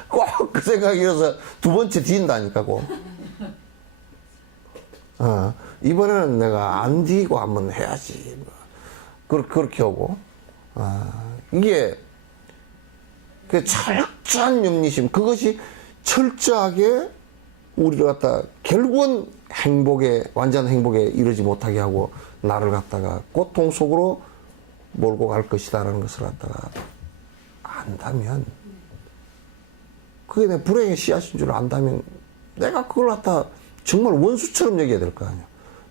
꼭 그 생각이 들어서 두 번째 뒤인다니까, 꼭. 이번에는 내가 안 뒤고 한번 해야지. 그렇게 하고. 이게, 그 철저한 염리심, 그것이 철저하게 우리를 갖다 결국은 완전한 행복에 이르지 못하게 하고 나를 갖다가 고통 속으로 몰고 갈 것이다라는 것을 갖다가 안다면, 그게 내 불행의 씨앗인 줄 안다면 내가 그걸 갖다 정말 원수처럼 여겨야 될 거 아니야.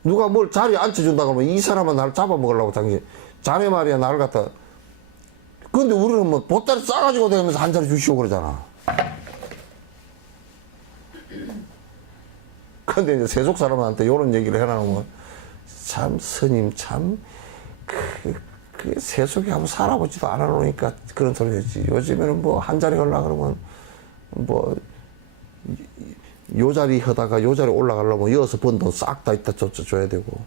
누가 뭘 자리에 앉혀준다 그러면 이 사람은 나를 잡아먹으려고 자네 말이야 나를 갖다. 그런데 우리는 뭐 보따리 싸가지고 다니면서 한 자리 주시오 그러잖아. 근데 이제 세속 사람한테 이런 얘기를 해놔놓으면 참 스님 참 그 세속에 한번 살아보지도 않아 놓으니까 그런 소리 했지. 요즘에는 뭐 한 자리 가려고 그러면 뭐 요 자리 하다가 요 자리 올라가려면 여기서 번 돈 싹 다 있다 줘야 되고,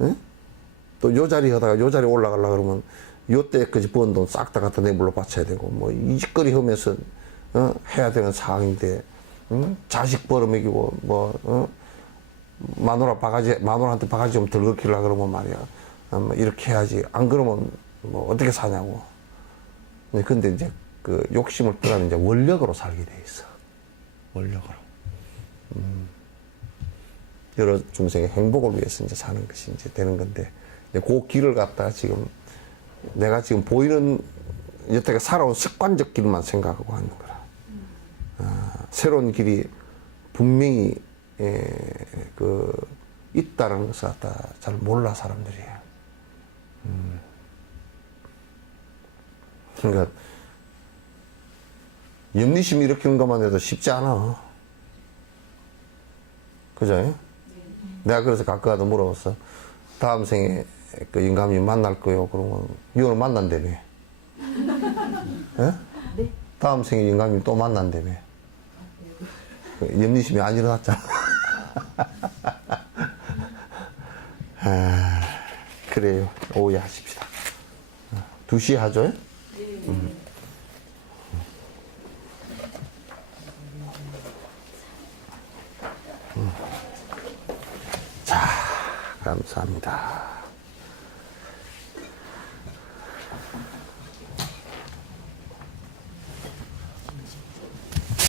예? 또 요 자리 하다가 요 자리 올라가려고 그러면 요 때까지 번 돈 싹 다 갖다 내물로 바쳐야 되고, 뭐 이 짓거리 하면서 해야 되는 상황인데, 자식 벌어먹이고 마누라한테 바가지 좀 덜 걷히려고 그러면 말이야. 뭐 이렇게 해야지. 안 그러면 뭐 어떻게 사냐고. 근데 이제 그 욕심을 떠나면 이제 원력으로 살게 돼 있어. 원력으로. 여러 중생의 행복을 위해서 이제 사는 것이 이제 되는 건데, 이제 그 길을 갖다가 지금 내가 지금 보이는 여태까지 살아온 습관적 길만 생각하고 하는 거라. 새로운 길이 분명히 있다는 것을 갖다 잘 몰라 사람들이. 그러니까 염리심 일으키는 것만 해도 쉽지 않아. 그죠? 내가 그래서 가끔가다 물어봤어. 다음 생에 그 영감님 만날 거요. 그러면 이거는 만난다며. 예? 네. 다음 생에 영감님 또 만난다며. 염리심이 안 일어났잖아. 그래요. 오해하십시다. 2시 하죠? 자, 감사합니다.